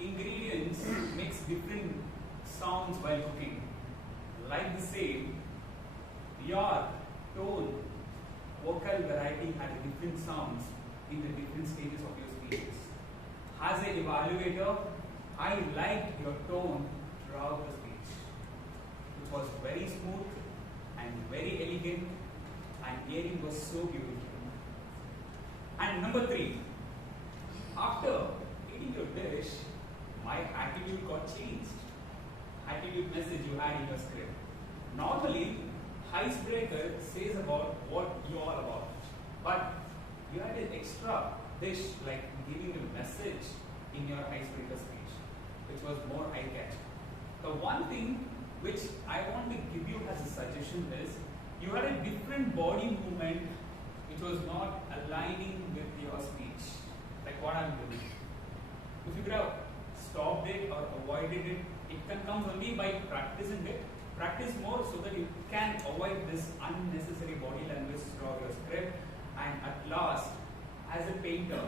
ingredient makes different sounds while cooking. Like the same, your tone, vocal variety has different sounds in the different stages of your speeches. As an evaluator, I liked your tone throughout the speech. It was very smooth and very elegant, and hearing was so beautiful. And number three, after eating your dish, my attitude got changed. Attitude message you had in your script. Normally, icebreaker says about what you are about, but you had an extra dish like giving a message in your icebreaker speech, which was more eye-catching. The one thing which I want to give you as a suggestion is, you had a different body movement which was not aligning with your speech, like what I'm doing. If you could have stopped it or avoided it, it can come only by practicing it. Practice more so that you can avoid this unnecessary body language throughout your script. And at last, as a painter,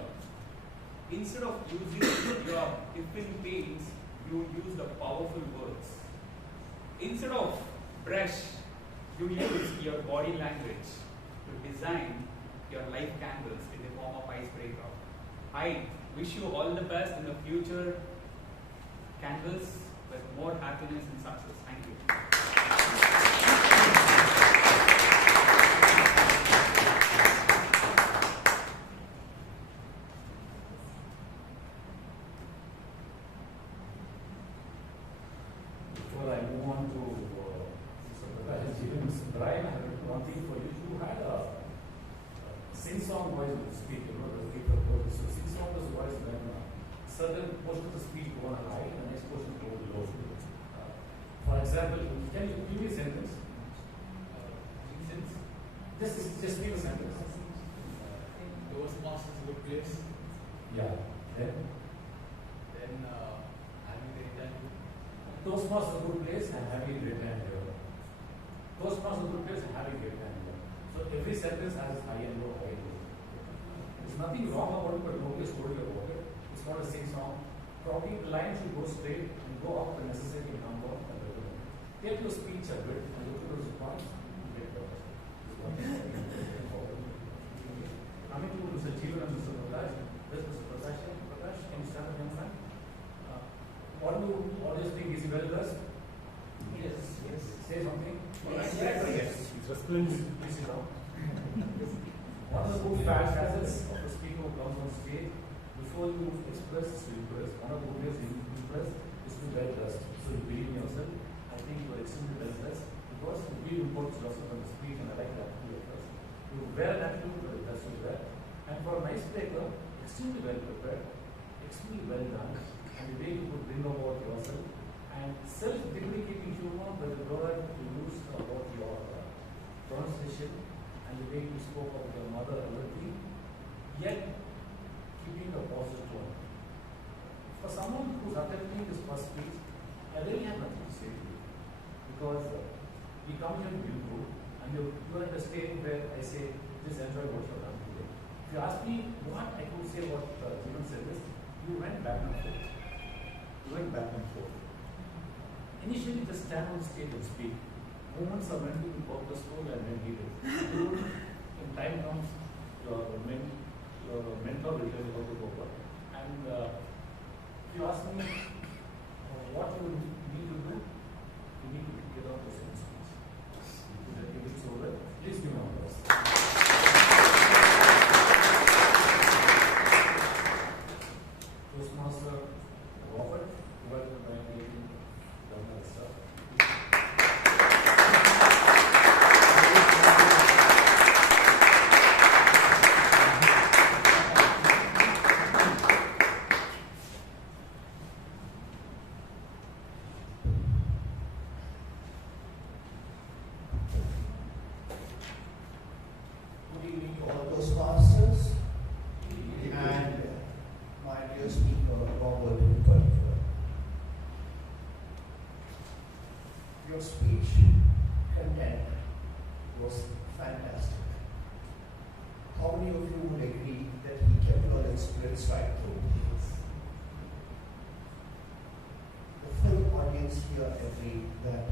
instead of using your different paints, you use the powerful words. Instead of brush, you use your body language to design your life canvas in the form of icebreaker. I wish you all the best in the future canvas with more happiness and success. Thank you. Before I move on to Mr. Bryan, I have one thing for you. You had a sing-song voice when you speak, the speaker voice. So sing-song was voice when certain portion of the speech go on high and the next portion go low. For example, can you give me a sentence? Just give a sentence. Toastmasters is a good place. Yeah. Then having a great time. Toastmasters is a good place and having a great time here. Toastmasters is a good place and having a great time here. So every sentence has its high and low, high and low. There's nothing wrong about it, but nobody has told you about it. It's not a sing-song. Probably the line should go straight and go up the necessary number of the rhythm. Take your speech a bit and look at those points. Coming to Mr. Jeevan and Mr. Prakarsh, this Mr. Prakarsh, can you stand up, young man? What do you always think? Is he well dressed? Yes. Say something. Yes. He's resplendent. Please sit down. One of the good facets of the speaker who comes on stage, before you express, to impress. One of the good ways to impress is to be well dressed. So you believe in yourself. I think you are extremely well dressed because you feel important to yourself on the speech, and I like that attitude of yours. You wear an attitude, but it does you well. And for a nice speaker, extremely well prepared, extremely well done, and the way you could bring about yourself, and self-deprecating humor by the word you use about your pronunciation, and the way you spoke of your mother, everything, yet keeping a positive tone. For someone who's attempting this first speech, I really have nothing to say to you, because we come here to improve, and you're at a stage where I say, just enjoy what you've done today. If you ask me what I could say what Jeevan said is, you went back and forth. Initially, just stand on stage and speak. Moments are meant to be purposeful and needed. When time comes, your mentor will tell you how to go about it. And if you ask me what you need to do, you need to get out the same speech. If it's over, please give me a applause. Toastmaster Robert, welcome by making Gangaadhar stuff. Good evening to all Toastmasters and my dear speaker, Robert in particular. Your speech content was fantastic. How many of you would agree that he kept all its spirits right through? The full audience here agree that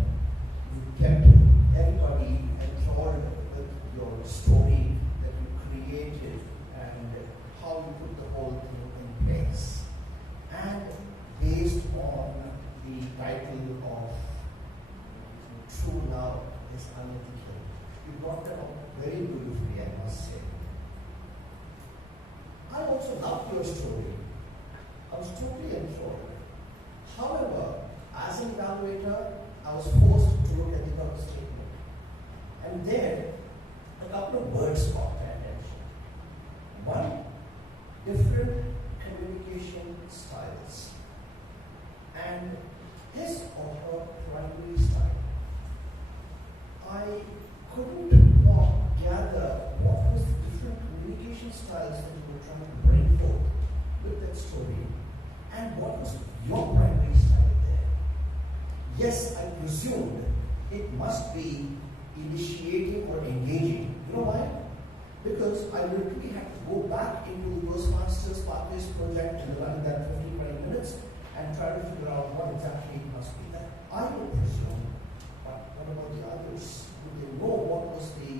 you kept everybody enthralled with your story that you created and how you put the whole thing in place. And based on the title of True Love is Unethical, you brought that out very beautifully, I must say. I also loved your story. I was totally enthralled. However, as an evaluator, I was forced to look at the purpose statement. And there, a couple of words caught my attention. One, different communication styles. And his or her primary style. I couldn't gather what was the different communication styles that you were trying to bring forth with that story, and what was your primary style there. Yes, I presumed it must be initiating or engaging. You know why? Because I literally had to go back into the Toastmasters Pathways project and run that 15-20 minutes and try to figure out what exactly it must be. That I would presume, but what about the others? Would they know what was the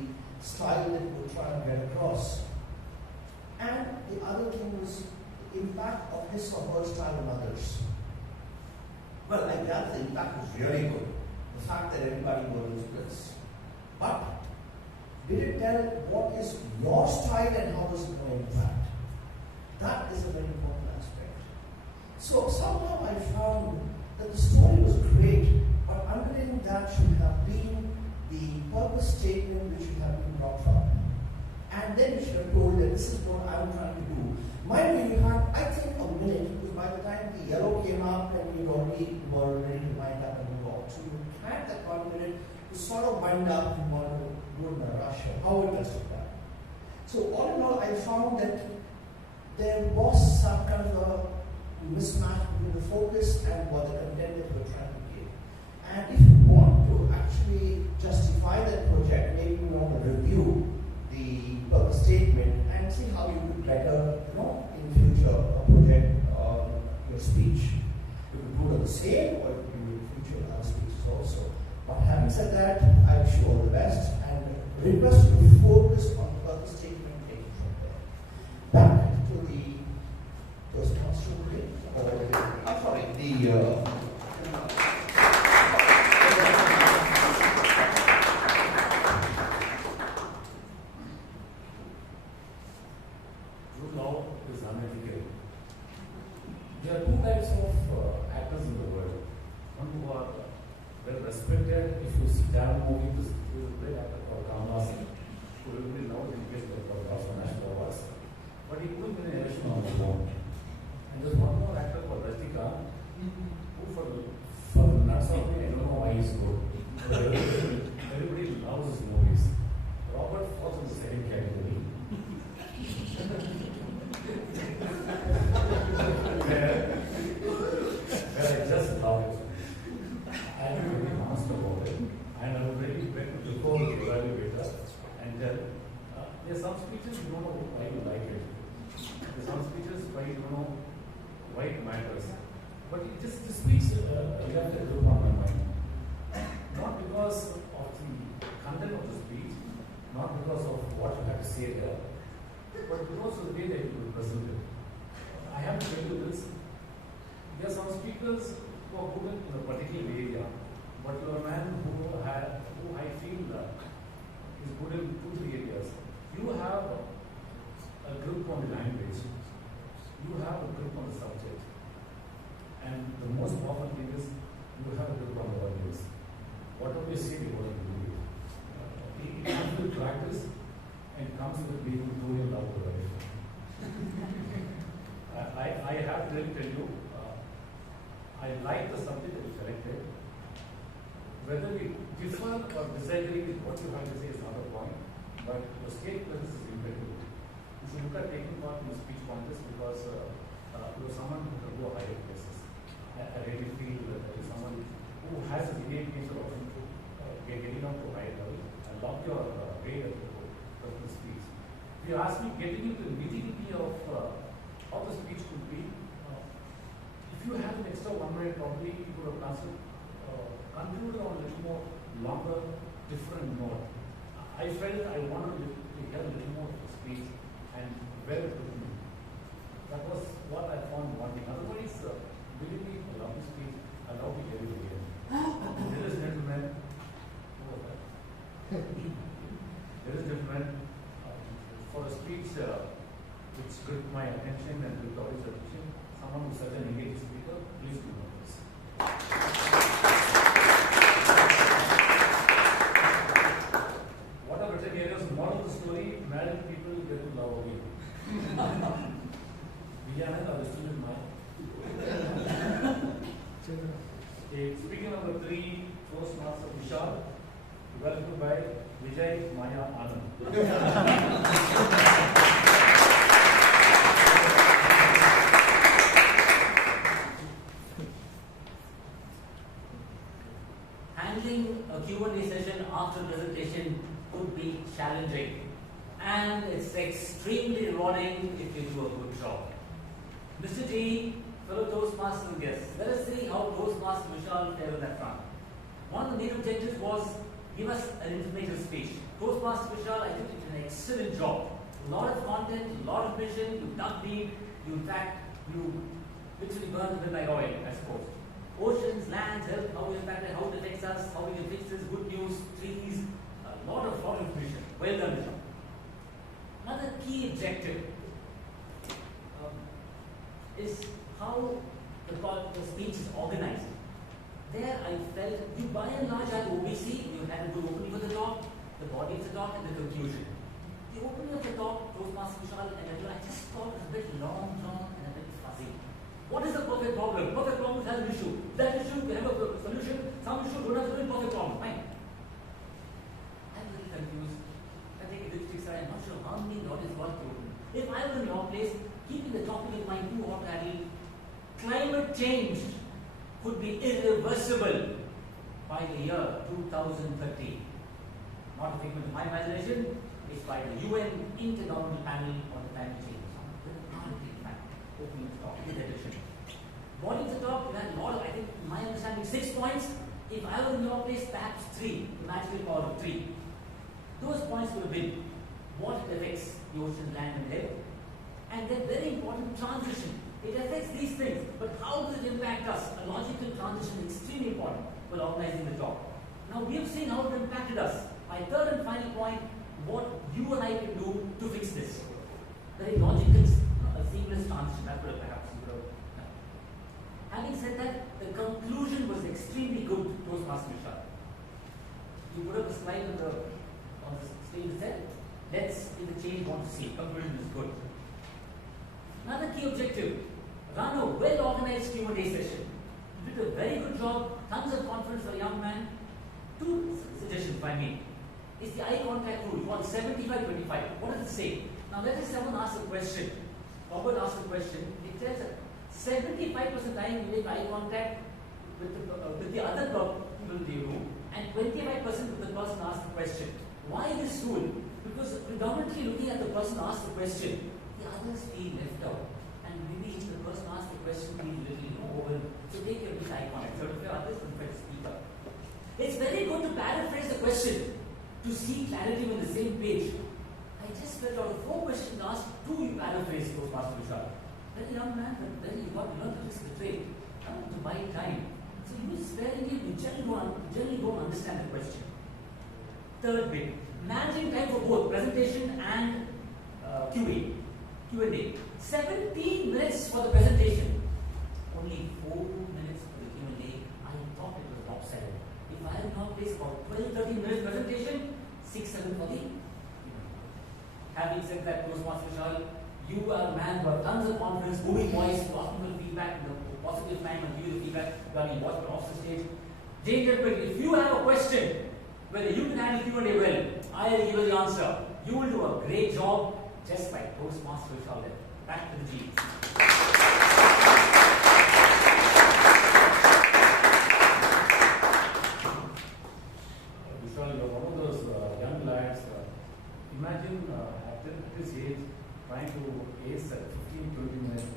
style that we were trying to get across? And the other thing was the impact of his or her style on others. Well, I gather the impact was really good. The fact that everybody was in splits. But did it tell what is your style and how is it going to impact? That is a very important aspect. So somehow I found that the story was great, but underneath that should have been the purpose statement which should have been brought up. And then you should have told that this is what I'm trying to do. Mind you, you had, I think, a minute, because by the time the yellow came up and you already were ready to wind up and move on. So you had that 1 minute to sort of wind up and want to go in a rush or how it does that. So all in all, I found that there was some kind of a mismatch between the focus and what the content that we're trying to give. And if you want to actually justify that project, maybe you want to review the purpose statement and see how you could better, in future project your speech. You could do it on the same, or you could do it in future other speeches also. But having said that, I wish you all the best and request you to focus on the purpose statement and take it from there. Back to the Toastmaster today. I'm sorry, True law is unethical. There are two types of actors in the world. One who are well respected. If you see Taran movie, this is a great actor called Gangaadhar, who will be now in case for national awards. But he couldn't win an election on his own. And there's one more actor called Rajika, who for the nuts of me, I don't know why he's good. But everybody loves his movies. Robert falls in the second category. where I just love it. I am very honest about it. And I'm very better to go to the evaluator and tell, there are some speeches you don't know why you like it. There are some speeches why you don't know why it matters. But it just the speech left a grip on my mind. Not because of the content of the speech, not because of what you had to say there, but because of the way that you present it. I have to tell you this. There are some speakers who are good in a particular area, but you are a man who I feel is good in 2-3 areas. You have a grip on the language. You have a grip on the subject. And the most powerful thing is you have a grip on the audience. Whatever you say, you're going to do it. It comes with practice and comes with being doing love to life. I have to tell you, I like the subject that you selected. Whether we differ or disagree with what you have to say is not a point, but your state presence is impeccable. You should look at taking part in the speech contest because you're someone who can go higher places. I really feel that there is someone who has a innate nature of getting up to a higher level. I love your way of the speech. If you ask me, getting into the nitty-gritty of how the speech could be, if you have an extra 1 minute, probably you could have concluded on a little more longer, different note. I felt I wanted to hear a little more of the speech and where it took me. That was what I found wanting. Otherwise, believe me, I love the speech. I love to hear it again. Ladies and gentlemen, who was that? Ladies and gentlemen, for a speech which gripped my attention and gripped the audience attention, someone who's such an engaged speaker, please do know this. What I've written here is moral of the story: married people get to love again. Vijay, are you still in mind? Okay, speaker number 3, Toastmaster Vishal, welcomed by Vijay, Maya, Anand. Handling a Q&A session after presentation could be challenging, and it's extremely rewarding if you do a good job. Mr. T, fellow Toastmasters guests, let us see how Toastmaster Vishal fared on that front. One of the main objectives was give us an informative speech. Toastmaster Vishal, I think, did an excellent job. A lot of content, a lot of vision, you dug deep, you literally burned the midnight oil, I suppose. Oceans, lands, health, how we impact it, how it affects us, how we can fix this, good news, trees, a lot of information. Well done, Vishal. Another key objective is how the speech is organized. There I felt, you by and large had OBC, you had to go opening for the talk, the body of the talk, and the conclusion. The opening of the talk, Toastmaster Vishal and everyone, I just thought it was a bit long drawn and a bit fuzzy. What is the perfect problem? Perfect problem has an issue. That issue, we have a solution. Some issue don't have a perfect problem. Fine. I'm a little confused. I take a dipstick side. I'm not sure how many audience got through. If I were in your place, keeping the topic in mind too hot, climate change could be irreversible by the year 2030. Not a figment of my imagination. It's by the UN Intergovernmental Panel on Climate Change. Opening the talk, with addition. Body of the talk, you had a lot of, I think, in my understanding, 6 points. If I were in your place, perhaps 3. The magical power of 3. Those points would have been what it affects the ocean, land, and air. And then very important transition. It affects these things, but how does it impact us? A logical transition is extremely important for organizing the talk. Now we have seen how it impacted us. My third and final point, what you and I can do to fix this. Very logical, a seamless transition. That would have perhaps you would have. Having said that, the conclusion was extremely good, Toastmaster Vishal. You put up a slide on the screen that said, let's in the change want to see. Conclusion is good. Another key objective, run a well-organized Q&A session. You did a very good job, tons of confidence for a young man. 2 suggestions by me. It's the eye contact rule. You want 75-25. What does it say? Now let us someone ask a question. Robert asks a question. It says that 75% time you make eye contact with the other people in the room and 25% with the person asked the question. Why this rule? Because predominantly looking at the person asked the question, the others feel left out. And maybe the person asked the question feels a little over. So take your eye contact. So if others can speak up. It's very good to paraphrase the question to see clarity on the same page. I just felt out of 4 questions asked, 2 you paraphrase Toastmaster Vishal. Very young man, but then you got to learn to risk the trade, to buy time. So you sparingly, you generally don't understand the question. Third bit, managing time for both presentation and Q&A. 17 minutes for the presentation, only 4 minutes for the Q&A. I thought it was lopsided. If I had not placed about 12-13 minutes presentation, 6-7 for the Q&A. Having said that, Toastmaster Vishal, you are a man who has tons of confidence, moving voice, optimal feedback, positive time and give you the feedback when you watch off the stage. Danger quick, if you have a question, whether you can handle Q&A well, I will give you the answer. You will do a great job, just like Toastmaster Vishal. Back to the G. Vishal, you're one of those young lads. Imagine at this age trying to ace a 15-20 minute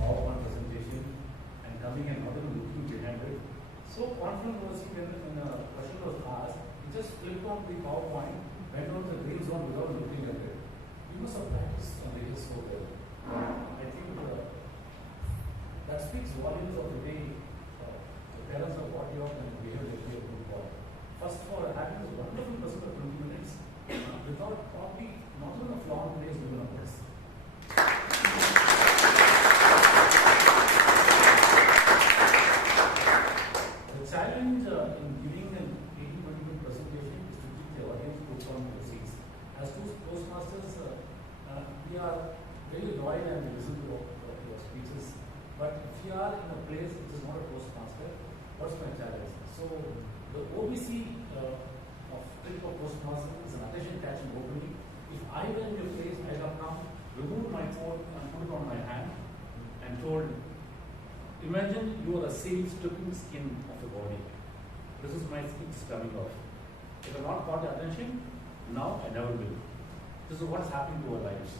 PowerPoint presentation and coming and not even looking behind it. So confident was he when a question was asked, he just flipped on the PowerPoint, went on the green zone without looking at it. You must have practiced on the so well. I think that speaks volumes of the way the parents of what you have and behave that you have for. First of all, having this wonderful person for 20 minutes without probably not even a flaw in place, even a place. The challenge in giving an 80-20 minute presentation is to keep the audience put on the seats. As Toastmasters, we are very loyal and we listen to your speeches. But if you are in a place which is not a Toastmaster, what's my challenge? So the OBC of trick of Toastmaster is an attention catching opening. If I were in your place, I have come, removed my phone and put it on my hand and told, imagine you are a sail stripping skin of the body. This is my skin coming off. If I have not caught your attention, now I never will. This is what's happening to our lives.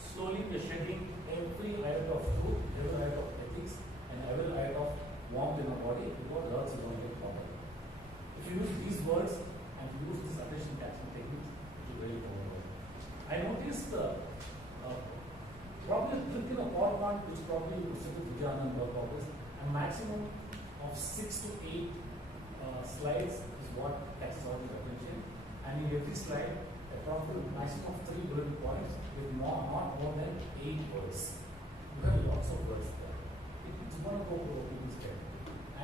Slowly we are shedding every iota of truth, every iota of ethics, and every iota of warmth in our body because the earth is going to get problem. If you use these words and you use this attention catching technique, it will very powerful. I noticed probably within a PowerPoint which probably you would sit with Vijay and work out is a maximum of 6 to 8 slides is what catches all the attention, and in every slide a probably maximum of 3 bullet points with not more than 8 words. You have lots of words there. It's one of our people's head.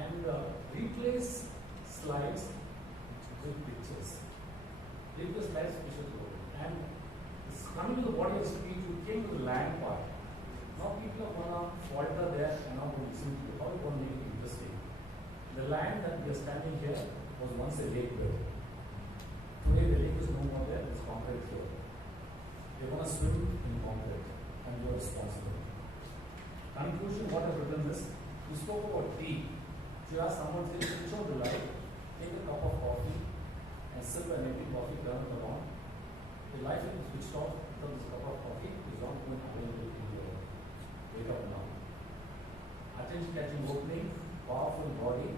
And replace slides with pictures. Replace slides with pictures. And coming to the body of speech, we came to the land part. Now people are going to falter there and now going to listen to how we want to make it interesting. The land that we are standing here was once a lake bed. Today the lake is no more there, it's concrete floor. You're going to swim in concrete and you're responsible. Conclusion, what I've written is, we spoke about tea. If you ask someone, say, switch on the light, take a cup of coffee, and sip an empty coffee, turn it on. The light will be switched off because this cup of coffee is not going available in your wake up now. Attention catching opening, powerful body,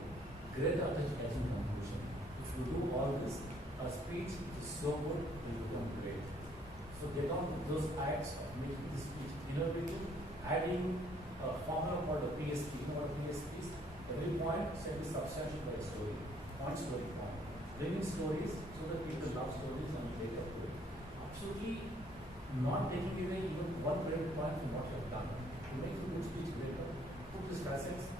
great attention catching conclusion. If you do all this, our speech is so good, it will become great. So get on with those acts of making this speech innovative, adding a formula called a PSP. You know what PSP is? Every point said is substantial by a story. Point, story, point. Bringing stories so that people love stories and take up to it. Absolutely not taking away even one credit point from what you have done. To make a good speech greater, put these facets,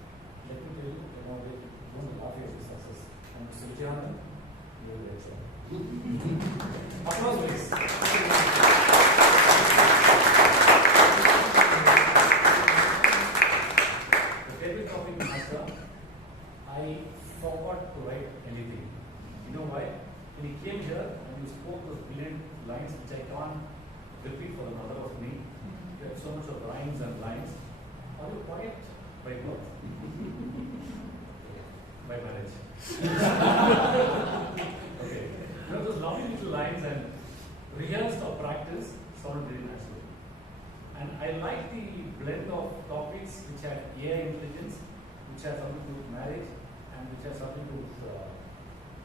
let me tell you, they don't laugh at your success. And Mr. Vijay, you're a great job. Applause, please. The debut topic master, I forgot to write anything. You know why? When he came here and he spoke those brilliant lines which I can't repeat for the mother of me. You have so much of rhymes and lines. Are you quiet by birth? By marriage. Okay. You know those lovely little lines and rehearsed or practice sound very natural. And I like the blend of topics which have AI intelligence, which have something to do with marriage, and which have something to do with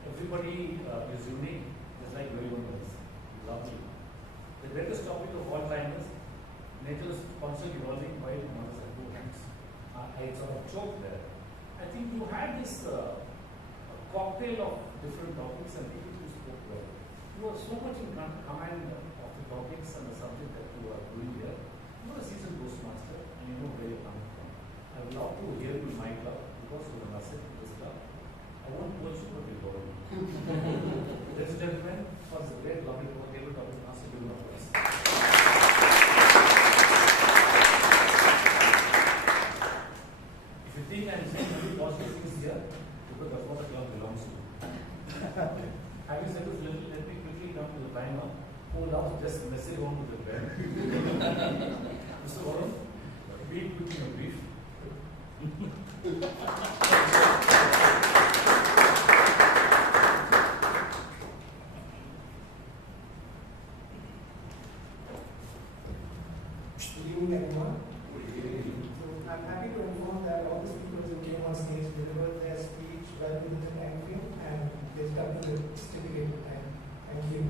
everybody is unique, just like everyone else. Lovely. The greatest topic of all time is nature is constantly evolving while mothers have two hands. I sort of choked there. I think you had this cocktail of different topics and people who spoke well. You are so much in command of the topics and the subject that you are doing here. You are a seasoned Toastmaster and you know where you're coming from. I would love to hear you in my club because you are an asset in this club. I won't coach you, but we'll go in. Ladies and gentlemen, for this great, lovely table topic, master, give an applause. If you think I'm saying only positive things here, because that's what the club belongs to. Having said this, let me quickly come to the timer who loves just messing on with the pen. Mr. Varun, be quick in your brief. Good evening, everyone. So I'm happy to inform that all the speakers who came on stage delivered their speech well within the time frame and they stuck to the stipulated time. Thank you.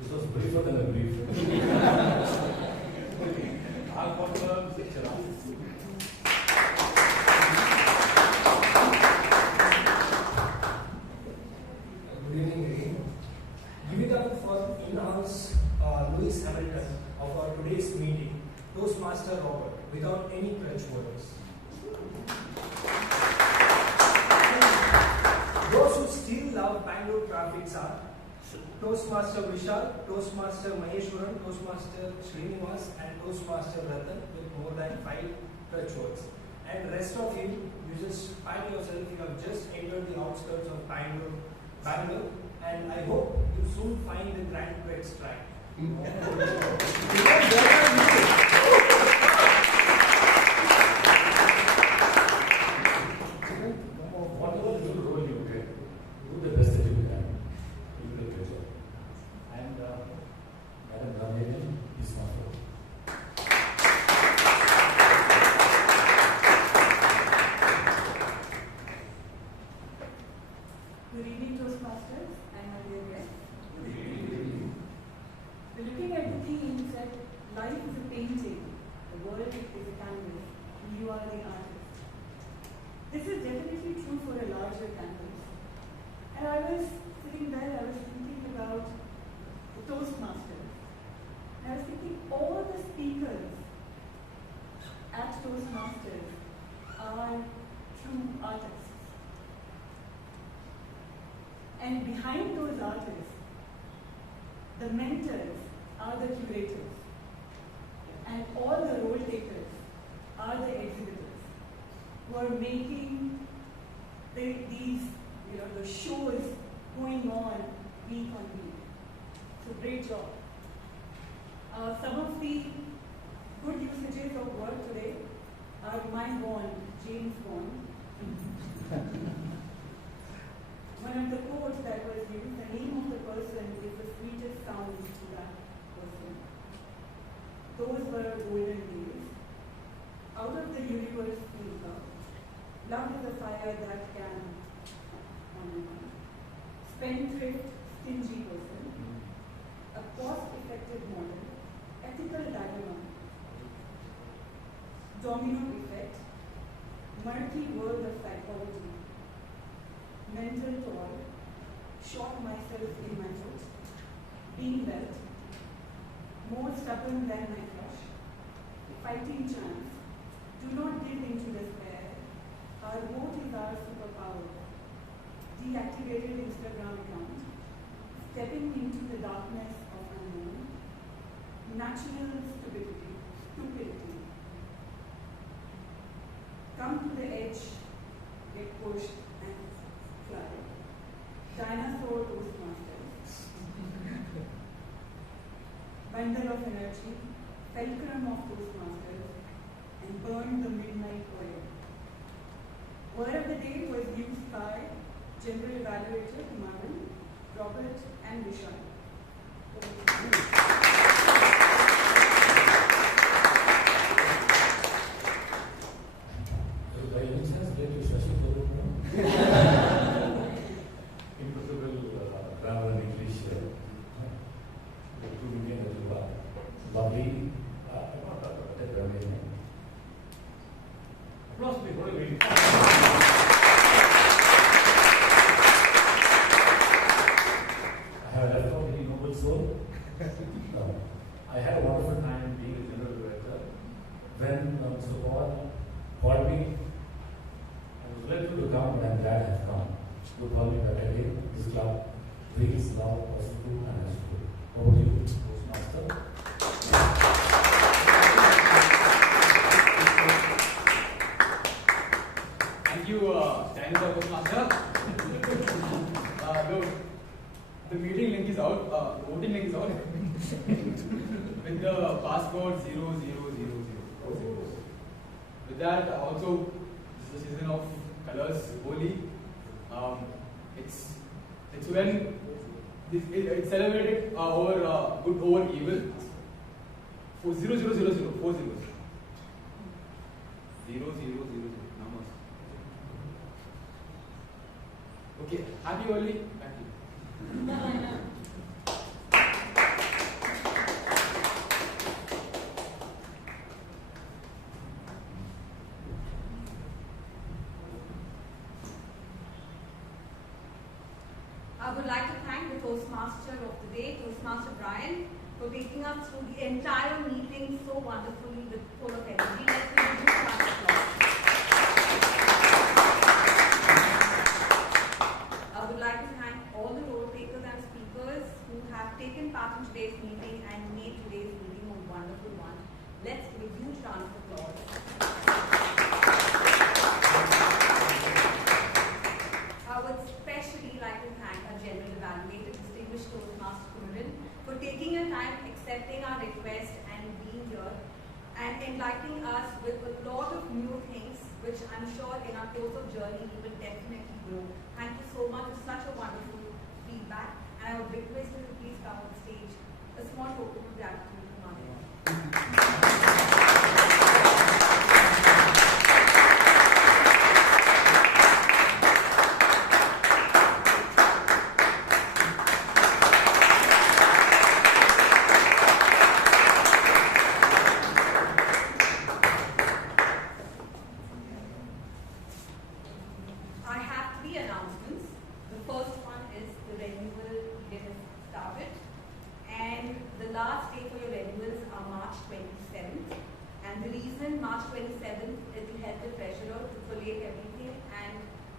This was briefer than a brief. I'll call Chiranth. Good evening again. Giving up for in-house Lewis Hamilton of our today's meeting, Toastmaster Robert, without any French words. Those who still love Bangalore traffics are Toastmaster Vishal, Toastmaster Maheshwaran, Toastmaster Srinivas, and Toastmaster Ratan with more than 5 French words. And rest of you, you just find yourself, you have just entered the outskirts of Bangalore, and I hope you soon find the Grand Prix track. Whatever little role you get, do the best that you can. You will do a great job. And Madam Gangaadhar is not role. Good evening, Toastmasters, and my dear guests. We're looking at the theme that life is a painting, the world is a canvas, and you are the artist. This is definitely true for a larger canvas. And I was sitting there, I was thinking about the Toastmasters. And I was thinking all the speakers at Toastmasters are true artists. And behind those artists, the mentors are the curators. And all the role takers are the exhibitors who are making these, the shows going on week on week. So great job. Some of the good usages of word today are my Bond, James Bond. One of the quotes that was used, the name of the person is the sweetest sound to that person. Those were golden days. Out of the universe came love. Love is a fire that can spendthrift, stingy person, a cost-effective model, ethical dilemma, domino effect, murky world of psychology, mental toil, shot myself in my foot, being belt, more stubborn than my crush, fighting chance, do not give in to despair, our vote is our superpower, deactivated Instagram account, stepping into the darkness of unknown, natural stupidity, come to the edge, get pushed and fly, dinosaur Toastmasters, bundle of energy, fulcrum of Toastmasters, and burn the midnight oil. Word of the day was used by General Evaluator Kumaran, Robert, and Vishal. By any chance, get you Shashi Impossible grammar and English. To begin a lovely. I'm not talking about that grammar. Applause, please. What are you waiting for? I have left out any noble soul. No. I had a wonderful time being a general director. When Mr. Paul called me, I was ready to come, but I'm glad I have come. You call me back again. This club feels love, positive, and useful. Over to you, Toastmaster. Thank you, Dinosaur Toastmaster. The meeting link is out, the voting link is out with the passcode 0000. With that, also, this is the season of colors, Holi. It's when it's celebrated over good over evil. 0000, 4 zeros. 0000 numbers. Okay, happy Holi. Thank you. I would like to thank the Toastmaster of the day, Toastmaster Bryan, for taking us through the entire meeting so wonderfully with full of energy. Let's give a huge round of applause. I would like to thank all the role takers and speakers who have taken part in today's meeting and made today's meeting a wonderful one. Let's give a huge round of applause. I would especially like to thank our General Evaluator, distinguished Toastmaster Kumaran, for taking your time, accepting our request and being here and enlightening us with a lot of new things which I'm sure in our course of journey we will definitely grow. Thank you so much for such a wonderful feedback, and I would request you to please come on stage. A small token of gratitude from Anand.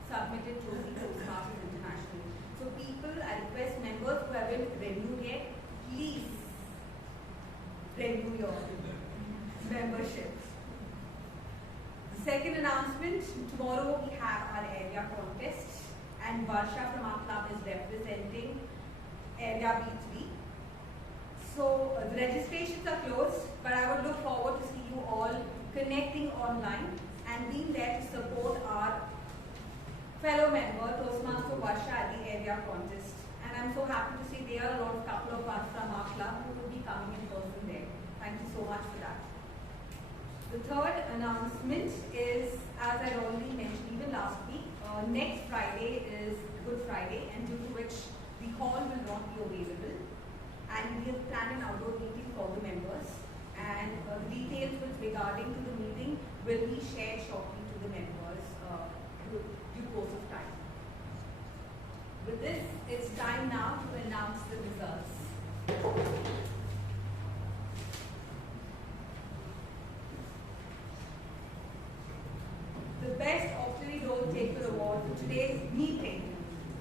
Submitted to the Toastmasters International. So people people, I request members who haven't renewed yet, please renew your membership. The second announcement, tomorrow we have our area contest and Varsha from our club is representing area B3. So the registrations are closed, but I would look forward to see you all connecting online and being there to support our fellow member, Toastmaster Varsha at the area contest. And I'm so happy to see there are a couple of us from our club who will be coming in person there. Thank you so much for that. The third announcement is, as I already mentioned even last week, next Friday is Good Friday, and due to which the hall will not be available. And we have planned an outdoor meeting for the members. And the details regarding to the meeting will be shared shortly to the members due course of time. With this, it's time now to announce the results. The best auxiliary role taker award for today's meeting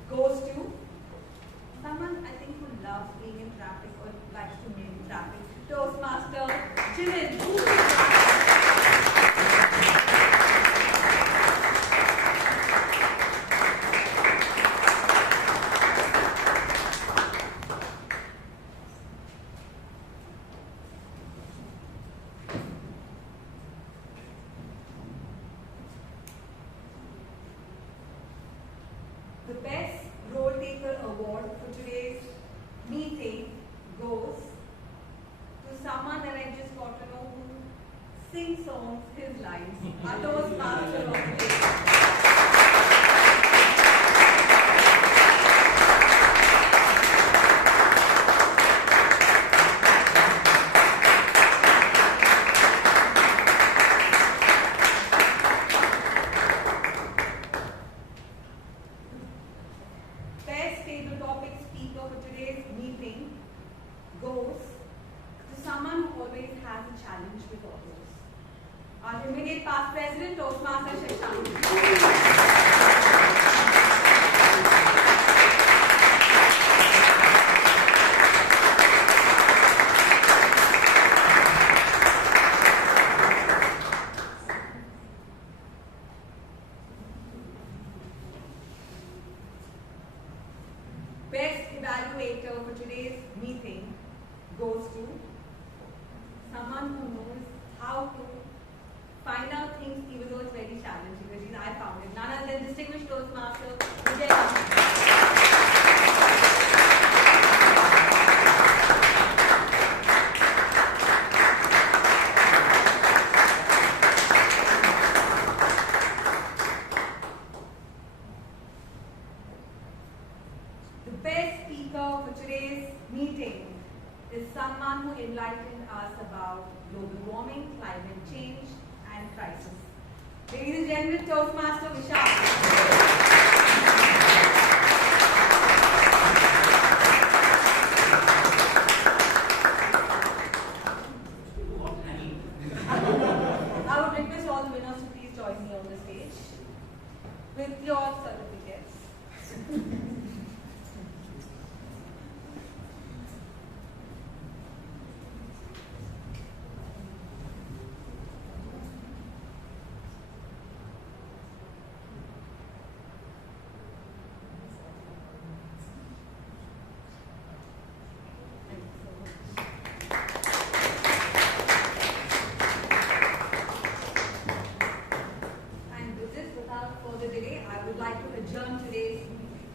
goes to someone I think who loves being in traffic or likes to be in traffic. Toastmaster Chiranth. The best role taker award for today's meeting goes to someone that I just got to know who sings songs, his lines. Our Toastmaster of the day. Best table topic speaker for today's meeting goes to someone who always has a challenge with others. Our immediate past president, Toastmaster Sheeb. Best evaluator for today's meeting goes to someone who knows how to find out things even though it's very challenging, which is I found it. None other than distinguished Toastmaster Vijay. The best speaker for today's meeting is someone who enlightened us about global warming, climate change, and crisis. Ladies and gentlemen, Toastmaster Vishal. I would request all the winners to please join me on the stage with your certificates. And with this, without further delay, I would like to adjourn today's meeting.